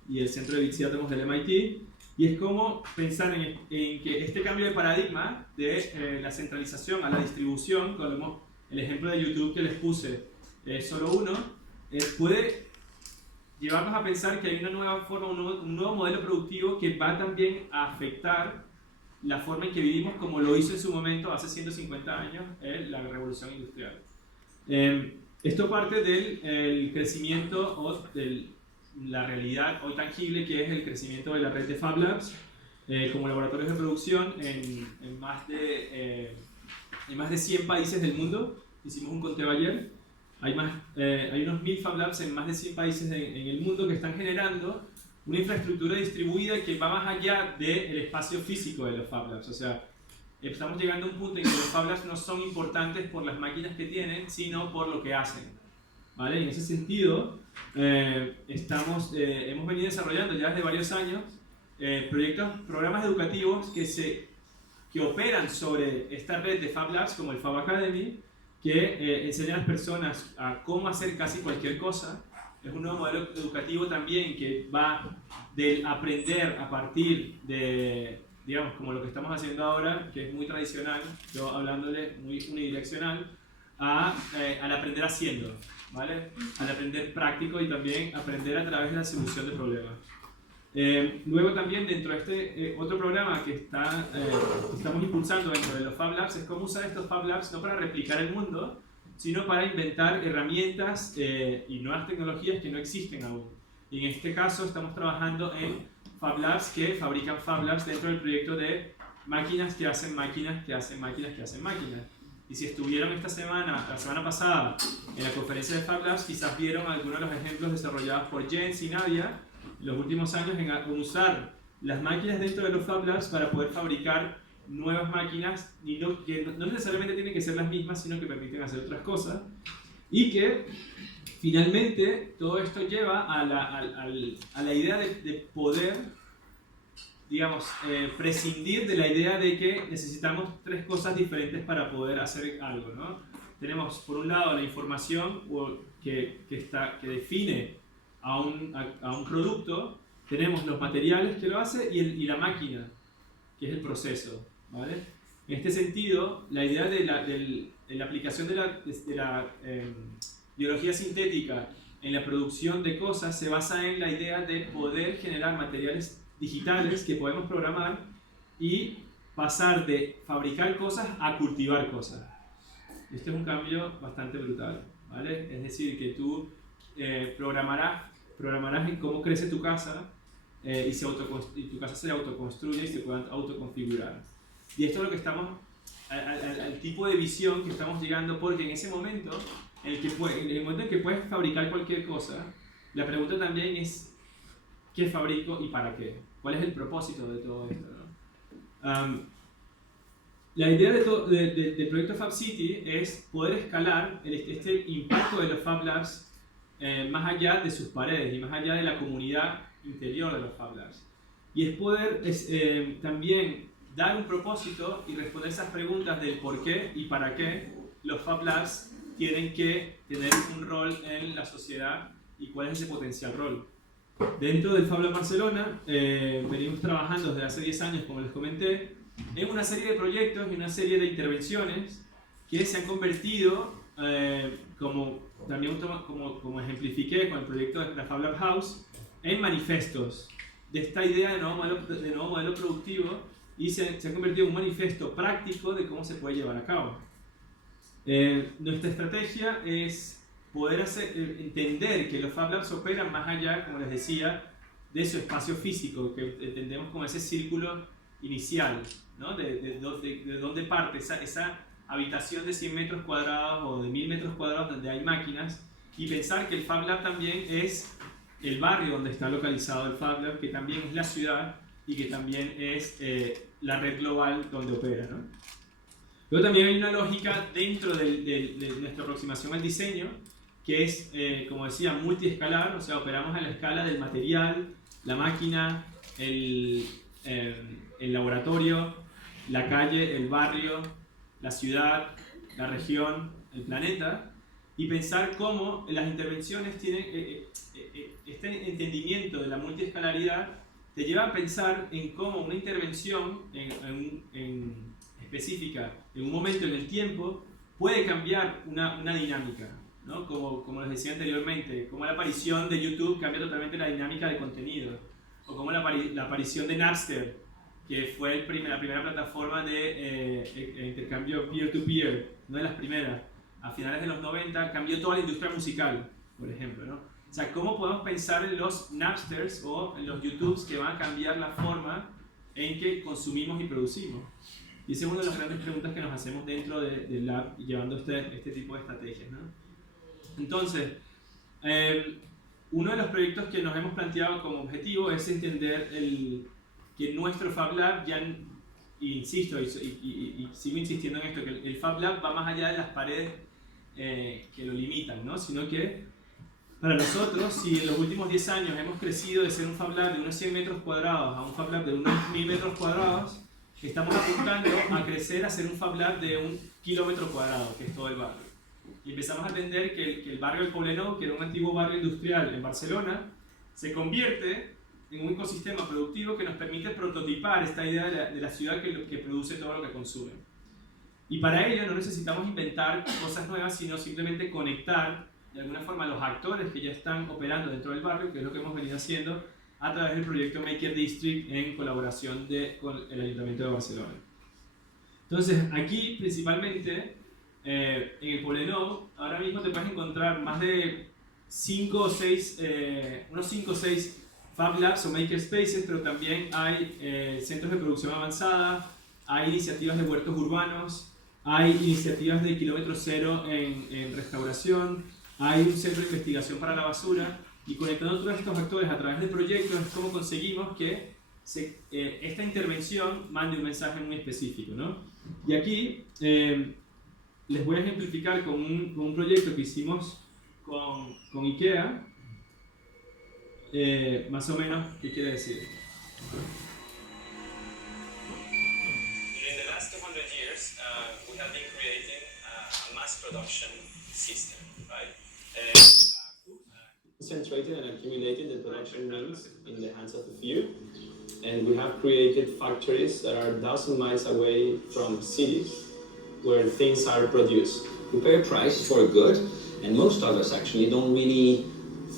y el Centro de Big Data del MIT. Y es como pensar en que este cambio de paradigma de la centralización a la distribución, como el ejemplo de YouTube que les puse, solo uno, puede llevarnos a pensar que hay una nueva forma, un nuevo modelo productivo que va también a afectar la forma en que vivimos, como lo hizo en su momento hace 150 años la revolución industrial. Esto parte del crecimiento o de la realidad hoy tangible, que es el crecimiento de la red de Fab Labs como laboratorios de producción en más de 100 países del mundo. Hicimos un conteo ayer. Hay unos 1000 Fab Labs en más de 100 países en el mundo que están generando una infraestructura distribuida que va más allá del espacio físico de los Fab Labs. O sea, estamos llegando a un punto en que los Fab Labs no son importantes por las máquinas que tienen, sino por lo que hacen, ¿vale? En ese sentido, hemos venido desarrollando ya desde varios años programas educativos que operan sobre esta red de Fab Labs, como el Fab Academy, que enseña a las personas a cómo hacer casi cualquier cosa. Es un nuevo modelo educativo también que va del aprender a partir de, digamos, como lo que estamos haciendo ahora, que es muy tradicional, yo hablándole muy unidireccional, al aprender haciendo, ¿vale? Al aprender práctico y también aprender a través de la solución de problemas. Luego también dentro de este otro programa que estamos impulsando dentro de los Fab Labs es cómo usar estos Fab Labs no para replicar el mundo, sino para inventar herramientas y nuevas tecnologías que no existen aún. Y en este caso estamos trabajando en Fab Labs que fabrican Fab Labs dentro del proyecto de máquinas que hacen máquinas que hacen máquinas que hacen máquinas. Y si estuvieron la semana pasada en la conferencia de Fab Labs, quizás vieron algunos de los ejemplos desarrollados por Jens y Nadia en los últimos años en usar las máquinas dentro de los Fab Labs para poder fabricar nuevas máquinas, y que no necesariamente tienen que ser las mismas, sino que permiten hacer otras cosas, y que finalmente todo esto lleva a la idea de poder, digamos, prescindir de la idea de que necesitamos 3 cosas diferentes para poder hacer algo, ¿no? Tenemos por un lado la información que define a un producto, tenemos los materiales que lo hace y la máquina, que es el proceso, ¿vale? En este sentido, la idea de la aplicación de la biología sintética en la producción de cosas se basa en la idea de poder generar materiales digitales que podemos programar y pasar de fabricar cosas a cultivar cosas. Este es un cambio bastante brutal, ¿vale? Es decir, que tú programarás en cómo crece tu casa y tu casa se autoconstruye y se puede autoconfigurar. Y esto es lo que estamos, al tipo de visión que estamos llegando, porque en ese momento, en el momento en que puedes fabricar cualquier cosa, la pregunta también es ¿qué fabrico y para qué? ¿Cuál es el propósito de todo esto, ¿no? La idea del proyecto Fab City es poder escalar este impacto de los Fab Labs más allá de sus paredes y más allá de la comunidad interior de los Fab Labs. Y es poder también dar un propósito y responder esas preguntas del por qué y para qué los Fab Labs tienen que tener un rol en la sociedad y cuál es ese potencial rol. Dentro del Fab Lab Barcelona venimos trabajando desde hace 10 años, como les comenté, en una serie de proyectos y una serie de intervenciones que se han convertido, como ejemplifiqué con el proyecto de la Fab Lab House, en manifestos de esta idea de nuevo modelo productivo, y se ha convertido en un manifiesto práctico de cómo se puede llevar a cabo. Nuestra estrategia es poder entender que los Fab Labs operan más allá, como les decía, de su espacio físico, que entendemos como ese círculo inicial, ¿no? de dónde parte esa habitación de 100 metros cuadrados o de 1000 metros cuadrados donde hay máquinas, y pensar que el Fab Lab también es el barrio donde está localizado el Fab Lab, que también es la ciudad y que también es la red global donde opera, ¿no? Luego también hay una lógica dentro de nuestra aproximación al diseño, que es, como decía, multiescalar, o sea, operamos a la escala del material, la máquina, el laboratorio, la calle, el barrio, la ciudad, la región, el planeta, y pensar cómo las intervenciones tienen este entendimiento de la multiescalaridad te lleva a pensar en cómo una intervención específica en un momento en el tiempo puede cambiar una dinámica, ¿no? Como les decía anteriormente, como la aparición de YouTube cambia totalmente la dinámica de contenido, o como la aparición de Napster, que fue la primera plataforma de intercambio peer-to-peer, una de las primeras, a finales de los 90, cambió toda la industria musical, por ejemplo, ¿no? O sea, ¿cómo podemos pensar en los Napsters o en los YouTubes que van a cambiar la forma en que consumimos y producimos? Y esa es una de las grandes preguntas que nos hacemos dentro del lab, llevando este tipo de estrategias, ¿no? Entonces, uno de los proyectos que nos hemos planteado como objetivo es entender que nuestro Fab Lab, insisto y sigo insistiendo en esto, que el Fab Lab va más allá de las paredes que lo limitan, ¿no? Sino que para nosotros, si en los últimos 10 años hemos crecido de ser un Fab Lab de unos 100 metros cuadrados a un Fab Lab de unos 1000 metros cuadrados, estamos apuntando a crecer a ser un Fab Lab de 1 kilómetro cuadrado, que es todo el barrio. Y empezamos a entender que el barrio del Poblenou, que era un antiguo barrio industrial en Barcelona, se convierte en un ecosistema productivo que nos permite prototipar esta idea de la ciudad que produce todo lo que consume. Y para ello no necesitamos inventar cosas nuevas, sino simplemente conectar de alguna forma los actores que ya están operando dentro del barrio, que es lo que hemos venido haciendo a través del proyecto Maker District en colaboración con el Ayuntamiento de Barcelona. Entonces, aquí principalmente en el Poblenou, ahora mismo te puedes encontrar más de 5 o 6 Fab Labs o Maker Spaces, pero también hay centros de producción avanzada, hay iniciativas de huertos urbanos, hay iniciativas de kilómetro cero en restauración, hay un centro de investigación para la basura, y conectando todos estos actores a través de proyectos es como conseguimos que esta intervención mande un mensaje muy específico, ¿no? Y aquí les voy a ejemplificar con un proyecto que hicimos con IKEA, más o menos, ¿qué quiere decir? During the last 200 years, we have been creating a mass production system, right? concentrated and accumulated the production means in the hands of a few. And we have created factories that are 1,000 miles away from cities where things are produced. We pay a price for a good, and most of us actually don't really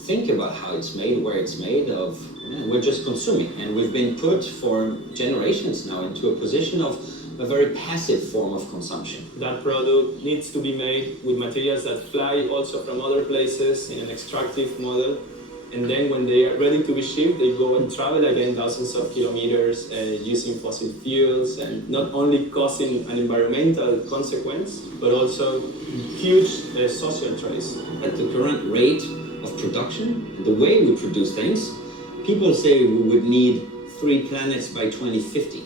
think about how it's made, where it's made of. We're just consuming, and we've been put for generations now into a position of a very passive form of consumption. That product needs to be made with materials that fly also from other places in an extractive model. And then when they are ready to be shipped, they go and travel again thousands of kilometers using fossil fuels, and not only causing an environmental consequence, but also huge social trace. At the current rate of production, the way we produce things, people say we would need 3 planets by 2050,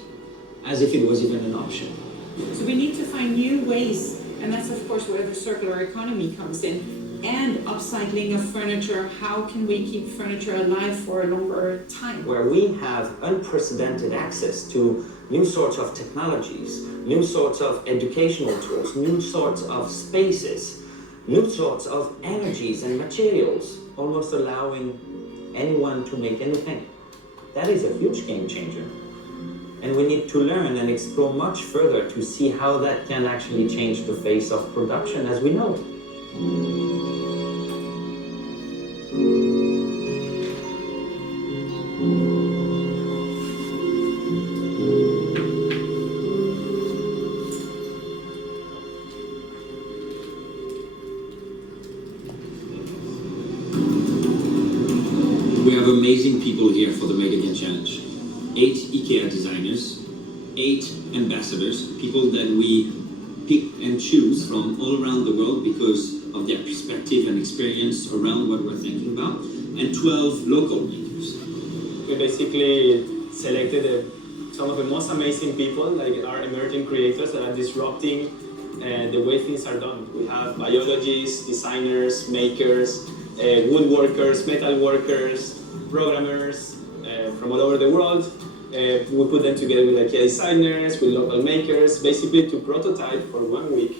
as if it was even an option. So we need to find new ways, and that's of course where the circular economy comes in. And upcycling of furniture, how can we keep furniture alive for a longer time? Where we have unprecedented access to new sorts of technologies, new sorts of educational tools, new sorts of spaces, new sorts of energies and materials, almost allowing anyone to make anything. That is a huge game changer. And we need to learn and explore much further to see how that can actually change the face of production as we know it. We have amazing people here for the Make Again Challenge. 8 IKEA designers, 8 ambassadors, people that we pick and choose from all around the world because of their perspective and experience around what we're thinking about, and 12 local makers. We basically selected some of the most amazing people, like our emerging creators that are disrupting the way things are done. We have biologists, designers, makers, woodworkers, metal workers, programmers from all over the world. We put them together with IKEA designers, with local makers, basically to prototype for 1 week,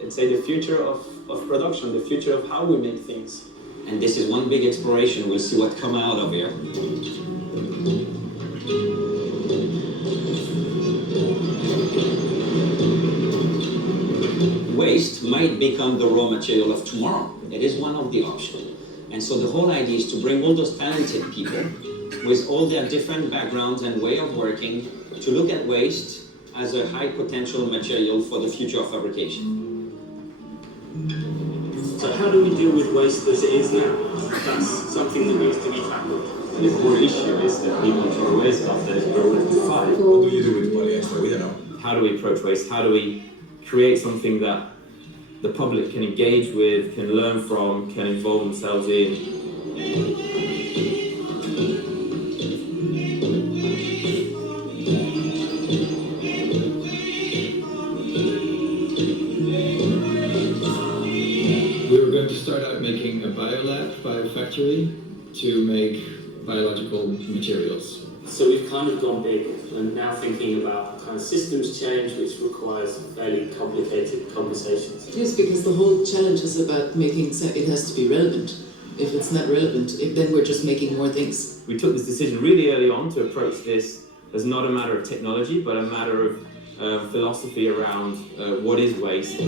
let's say the future of production, the future of how we make things. And this is one big exploration. We'll see what comes out of here. Waste might become the raw material of tomorrow. It is one of the options. And so the whole idea is to bring all those talented people with all their different backgrounds and way of working to look at waste as a high potential material for the future of fabrication. So how do we deal with waste as it is now? That's something that needs to be tackled. The core issue is that people throw away stuff that is broken to fight. What do you do with polyester? We don't know. How do we approach waste? How do we create something that the public can engage with, can learn from, can involve themselves in? We were going to start out making a biolab, biofactory, to make biological materials. So we've kind of gone big and now thinking about kind of systems change, which requires fairly complicated conversations. Yes, because the whole challenge is about making it has to be relevant. If it's not relevant, then we're just making more things. We took this decision really early on to approach this as not a matter of technology, but a matter of philosophy around what is waste.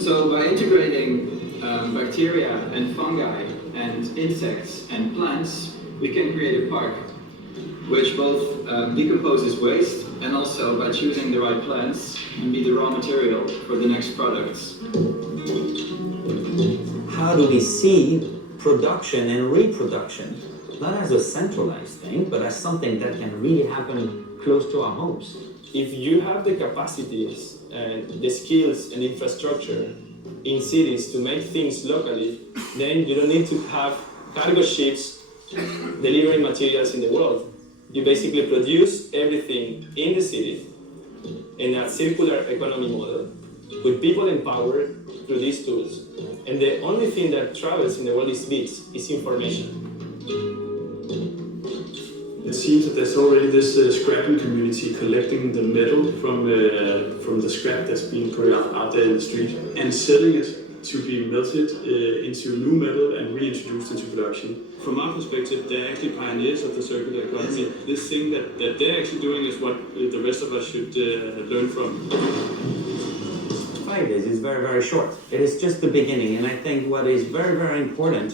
So by integrating bacteria and fungi and insects and plants, we can create a park which both decomposes waste and also by choosing the right plants can be the raw material for the next products. How do we see production and reproduction, not as a centralized thing, but as something that can really happen close to our homes? If you have the capacities and the skills and infrastructure in cities to make things locally, then you don't need to have cargo ships delivering materials in the world. You basically produce everything in the city in a circular economy model, with people empowered through these tools. And the only thing that travels in the world is bits, is information. It seems that there's already this scrapping community collecting the metal from the scrap that's being put out there in the street and selling it to be melted into new metal and reintroduced into production. From our perspective, they're actually pioneers of the circular economy. This thing that they're actually doing is what the rest of us should learn from. 5 days is very, very short. It is just the beginning, and I think what is very, very important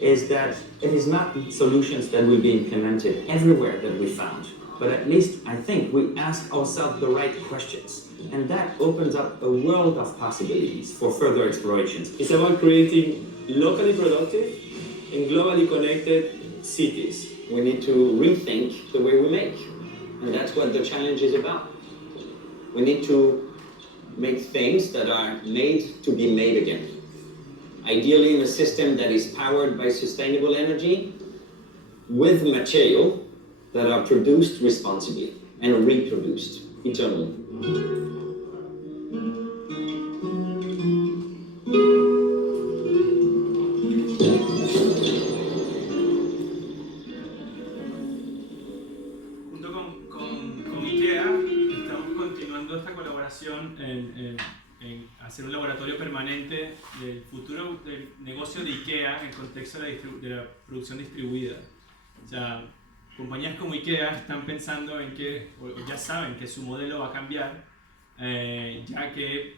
is that it is not solutions that will be implemented everywhere that we found, but at least I think we ask ourselves the right questions, and that opens up a world of possibilities for further explorations. It's about creating locally productive and globally connected cities. We need to rethink the way we make, and that's what the challenge is about. We need to make things that are made to be made again. Ideally in a system that is powered by sustainable energy with material that are produced responsibly and reproduced eternally. Junto con IKEA estamos continuando esta colaboración en hacer un laboratorio permanente del futuro del negocio de IKEA en el contexto de la producción distribuida. O sea, compañías como IKEA están pensando en que, o ya saben que su modelo va a cambiar, ya que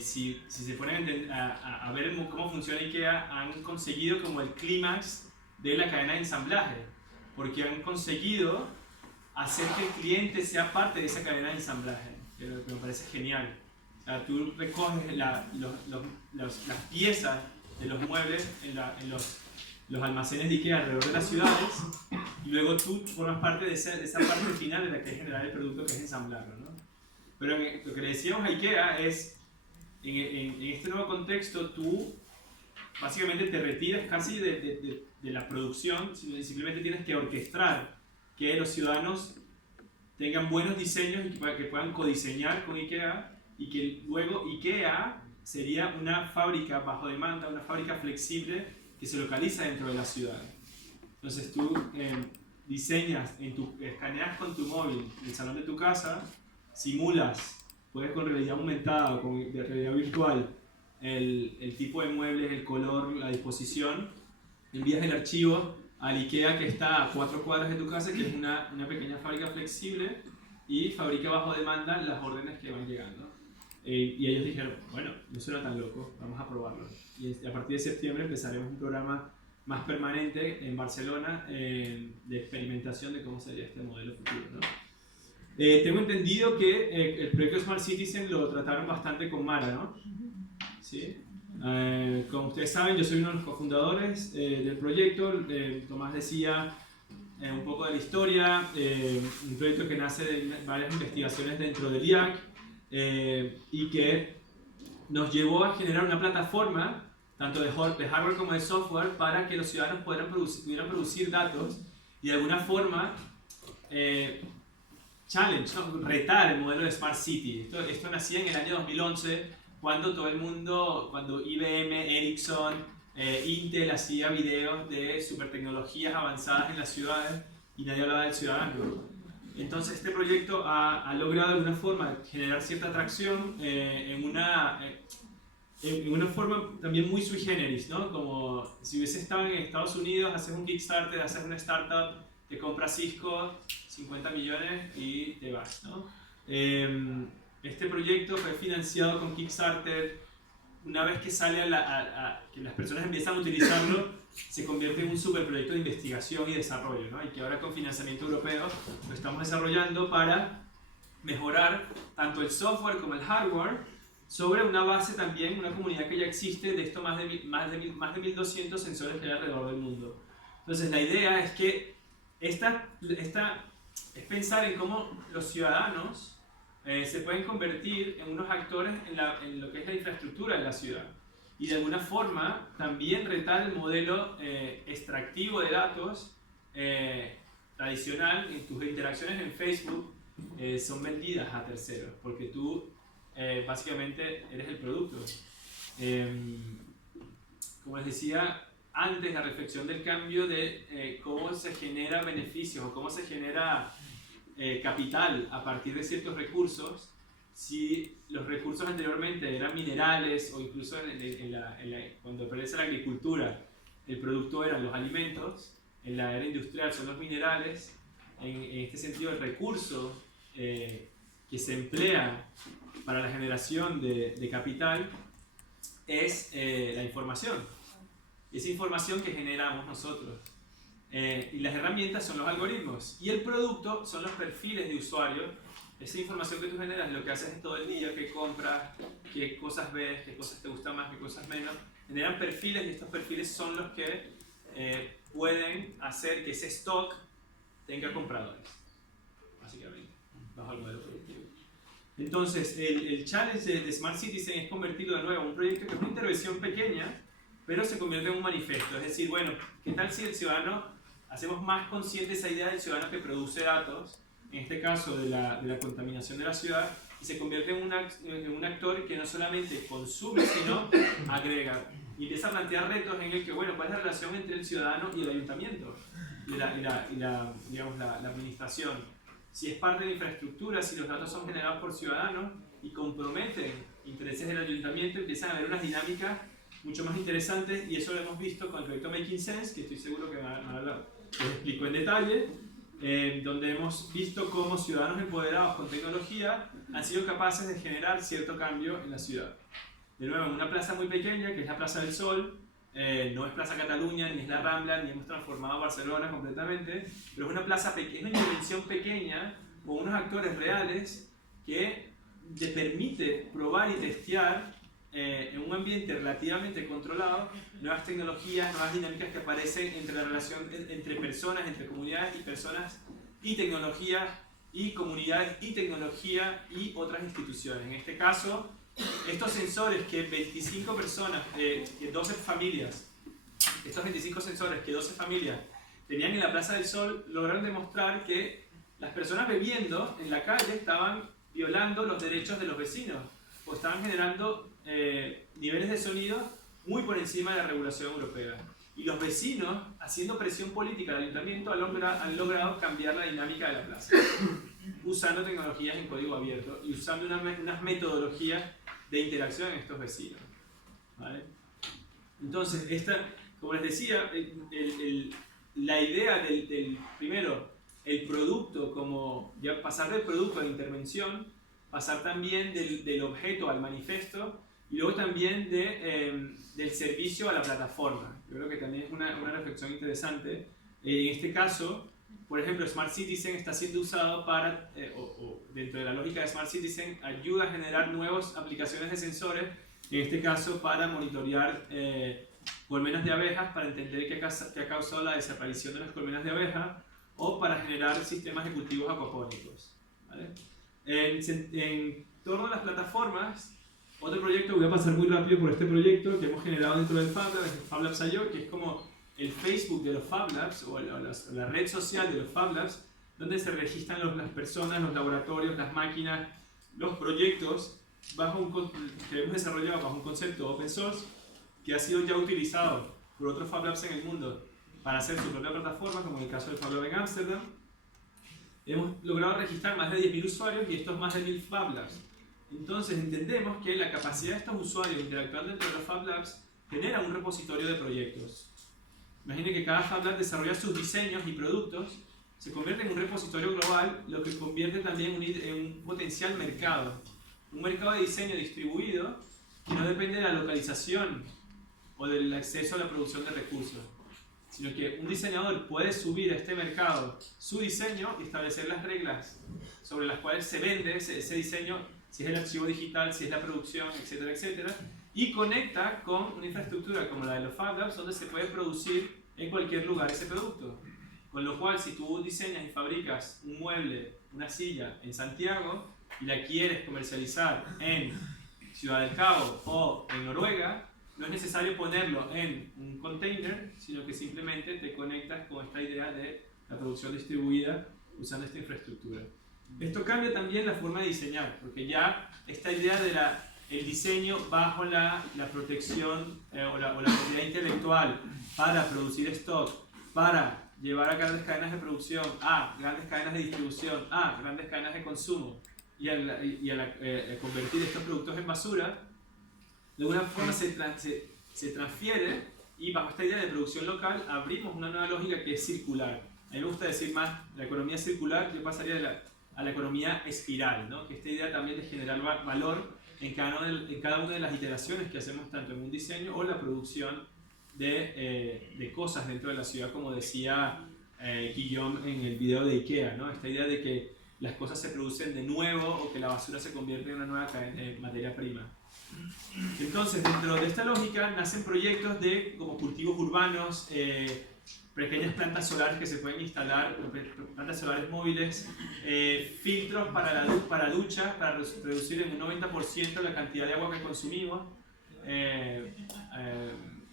si se ponen a ver cómo funciona IKEA, han conseguido como el clímax de la cadena de ensamblaje, porque han conseguido hacer que el cliente sea parte de esa cadena de ensamblaje, que me parece genial. O sea, tú recoges las piezas de los muebles en los almacenes de IKEA alrededor de las ciudades, y luego tú formas parte de esa parte final de la que es generar el producto, que es ensamblarlo, ¿no? Pero lo que le decíamos a IKEA es, en este nuevo contexto, tú básicamente te retiras casi de la producción, simplemente tienes que orquestar que los ciudadanos tengan buenos diseños y que puedan codiseñar con IKEA, y que luego IKEA sería una fábrica bajo demanda, una fábrica flexible que se localiza dentro de la ciudad. Entonces tú escaneas con tu móvil el salón de tu casa, simulas, puedes con realidad aumentada o con realidad virtual, el tipo de muebles, el color, la disposición, envías el archivo al IKEA que está a 4 cuadras de tu casa, que es una pequeña fábrica flexible, y fabrica bajo demanda las órdenes que van llegando. Y ellos dijeron, bueno, no suena tan loco, vamos a probarlo. Y a partir de septiembre empezaremos un programa más permanente en Barcelona de experimentación de cómo sería este modelo futuro, ¿no? Tengo entendido que el proyecto Smart Citizen lo trataron bastante con Mara, ¿no? ¿Sí? Como ustedes saben, yo soy uno de los cofundadores del proyecto. Tomás decía un poco de la historia, un proyecto que nace de varias investigaciones dentro del IAC, y que nos llevó a generar una plataforma tanto de hardware como de software para que los ciudadanos pudieran producir datos y de alguna forma retar el modelo de Smart City. Esto nacía en el año 2011, cuando todo el mundo, cuando IBM, Ericsson, Intel hacía videos de super tecnologías avanzadas en las ciudades y nadie hablaba del ciudadano. Entonces este proyecto ha logrado de alguna forma generar cierta atracción en una forma también muy sui generis, ¿no? Como si hubiese estado en Estados Unidos, haces un Kickstarter, haces una startup, te compras Cisco, 50 millones y te vas, ¿no? Este proyecto fue financiado con Kickstarter. Una vez que sale que las personas empiezan a utilizarlo, se convierte en un superproyecto de investigación y desarrollo, ¿no? Y que ahora con financiamiento europeo lo estamos desarrollando para mejorar tanto el software como el hardware sobre una base también, una comunidad que ya existe de esto más de 1.200 sensores que hay alrededor del mundo. Entonces la idea es que es pensar en cómo los ciudadanos se pueden convertir en unos actores en lo que es la infraestructura de la ciudad, y de alguna forma también retar el modelo extractivo de datos tradicional. En tus interacciones en Facebook son vendidas a terceros, porque tú básicamente eres el producto. Como les decía antes, la reflexión del cambio de cómo se genera beneficios o cómo se genera capital a partir de ciertos recursos. Si los recursos anteriormente eran minerales o incluso cuando aparece la agricultura, el producto eran los alimentos, en la era industrial son los minerales, en este sentido el recurso que se emplea para la generación de capital es la información. Esa información que generamos nosotros. Y las herramientas son los algoritmos. Y el producto son los perfiles de usuario. Esa información que tú generas, lo que haces todo el día, qué compras, qué cosas ves, qué cosas te gustan más, qué cosas menos. Generan perfiles y estos perfiles son los que pueden hacer que ese stock tenga compradores. Básicamente, bajo el modelo productivo. Entonces, el challenge de Smart Citizen es convertirlo de nuevo en un proyecto que es una intervención pequeña, pero se convierte en un manifiesto. Es decir, bueno, ¿qué tal si el ciudadano, hacemos más consciente esa idea del ciudadano que produce datos, en este caso de la contaminación de la ciudad, y se convierte en un actor que no solamente consume, sino agrega. Y empieza a plantear retos en el que, bueno, ¿cuál es la relación entre el ciudadano y el ayuntamiento? Y digamos, la administración. Si es parte de la infraestructura, si los datos son generados por ciudadanos y comprometen intereses del ayuntamiento, empiezan a haber unas dinámicas mucho más interesantes, y eso lo hemos visto con el proyecto Making Sense, que estoy seguro que les explico en detalle, donde hemos visto cómo ciudadanos empoderados con tecnología han sido capaces de generar cierto cambio en la ciudad. De nuevo, en una plaza muy pequeña, que es la Plaza del Sol, no es Plaza Cataluña, ni es la Rambla, ni hemos transformado Barcelona completamente, pero es una plaza pequeña, una intervención pequeña, con unos actores reales que te permite probar y testear en un ambiente relativamente controlado nuevas tecnologías, nuevas dinámicas que aparecen entre la relación entre personas, entre comunidades y personas y tecnologías, y comunidades y tecnología y otras instituciones. En este caso, estos sensores que 25 personas, que 12 familias, estos 25 sensores que 12 familias tenían en la Plaza del Sol, lograron demostrar que las personas bebiendo en la calle estaban violando los derechos de los vecinos o estaban generando niveles de sonido muy por encima de la regulación europea. Y los vecinos, haciendo presión política al ayuntamiento, han logrado cambiar la dinámica de la plaza, usando tecnologías en código abierto y usando unas metodologías de interacción en estos vecinos. ¿Vale? Entonces, como les decía, la idea primero, el producto, como ya pasar del producto a la intervención, pasar también del objeto al manifiesto, y luego también del servicio a la plataforma. Yo creo que también es una reflexión interesante. En este caso, por ejemplo, Smart Citizen está siendo usado para, dentro de la lógica de Smart Citizen, ayuda a generar nuevas aplicaciones de sensores, en este caso para monitorear colmenas de abejas, para entender qué ha causado la desaparición de las colmenas de abejas, o para generar sistemas de cultivos aquapónicos. ¿Vale? En torno a las plataformas, otro proyecto, voy a pasar muy rápido por este proyecto que hemos generado dentro del Fab Lab, es el Fab Labs IO, que es como el Facebook de los Fab Labs, o la red social de los Fab Labs, donde se registran las personas, los laboratorios, las máquinas, los proyectos, que hemos desarrollado bajo un concepto open source, que ha sido ya utilizado por otros Fab Labs en el mundo para hacer su propia plataforma, como en el caso del Fab Lab en Ámsterdam. Hemos logrado registrar más de 10.000 usuarios y estos más de 1.000 Fab Labs. Entonces entendemos que la capacidad de estos usuarios interactuando entre los Fab Labs genera un repositorio de proyectos. Imaginen que cada Fab Lab desarrolla sus diseños y productos, se convierte en un repositorio global, lo que convierte también en un potencial mercado. Un mercado de diseño distribuido que no depende de la localización o del acceso a la producción de recursos, sino que un diseñador puede subir a este mercado su diseño y establecer las reglas sobre las cuales se vende ese diseño, si es el archivo digital, si es la producción, etcétera, etcétera, y conecta con una infraestructura como la de los Fab Labs, donde se puede producir en cualquier lugar ese producto. Con lo cual, si tú diseñas y fabricas un mueble, una silla en Santiago, y la quieres comercializar en Ciudad del Cabo o en Noruega, no es necesario ponerlo en un container, sino que simplemente te conectas con esta idea de la producción distribuida usando esta infraestructura. Esto cambia también la forma de diseñar, porque ya esta idea de el diseño bajo la protección o la propiedad intelectual para producir stock, para llevar a grandes cadenas de producción, a grandes cadenas de distribución, a grandes cadenas de consumo y a convertir estos productos en basura, de alguna forma se transfiere, y bajo esta idea de producción local abrimos una nueva lógica que es circular. A mí me gusta decir más la economía circular, yo pasaría a la economía espiral, ¿no? Que esta idea también de generar valor en cada una de las iteraciones que hacemos tanto en un diseño o la producción de cosas dentro de la ciudad, como decía Guillaume en el video de IKEA, ¿no? Esta idea de que las cosas se producen de nuevo o que la basura se convierte en una nueva materia prima. Entonces, dentro de esta lógica nacen proyectos como cultivos urbanos, pequeñas plantas solares que se pueden instalar, plantas solares móviles, filtros para duchas, para reducir en un 90% la cantidad de agua que consumimos,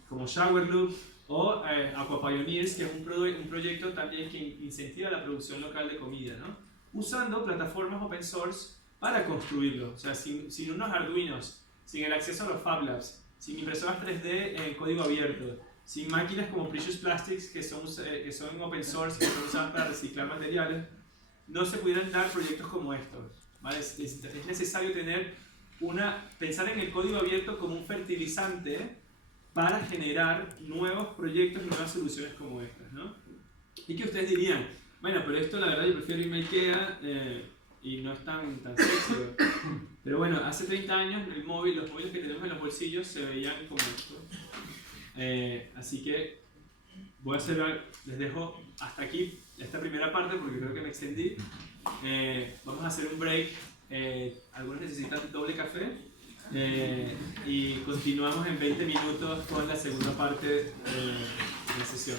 como Shower Loop, o Aqua Pioneers, que es un proyecto también que incentiva la producción local de comida, ¿no? Usando plataformas open source para construirlo, o sea, sin unos Arduinos, sin el acceso a los Fab Labs, sin impresoras 3D en código abierto, sin máquinas como Precious Plastics que son open source, que son usadas para reciclar materiales, no se pudieran dar proyectos como estos, ¿vale? Es necesario pensar en el código abierto como un fertilizante para generar nuevos proyectos, nuevas soluciones como estas, ¿no? Y que ustedes dirían, bueno, pero esto la verdad yo prefiero irme a IKEA y no es tan sexy. Pero bueno, hace 30 años los móviles que tenemos en los bolsillos se veían como esto. Así que les dejo hasta aquí esta primera parte porque creo que me extendí. Vamos a hacer un break. Algunos necesitan doble café. Y continuamos en 20 minutos con la segunda parte de la sesión.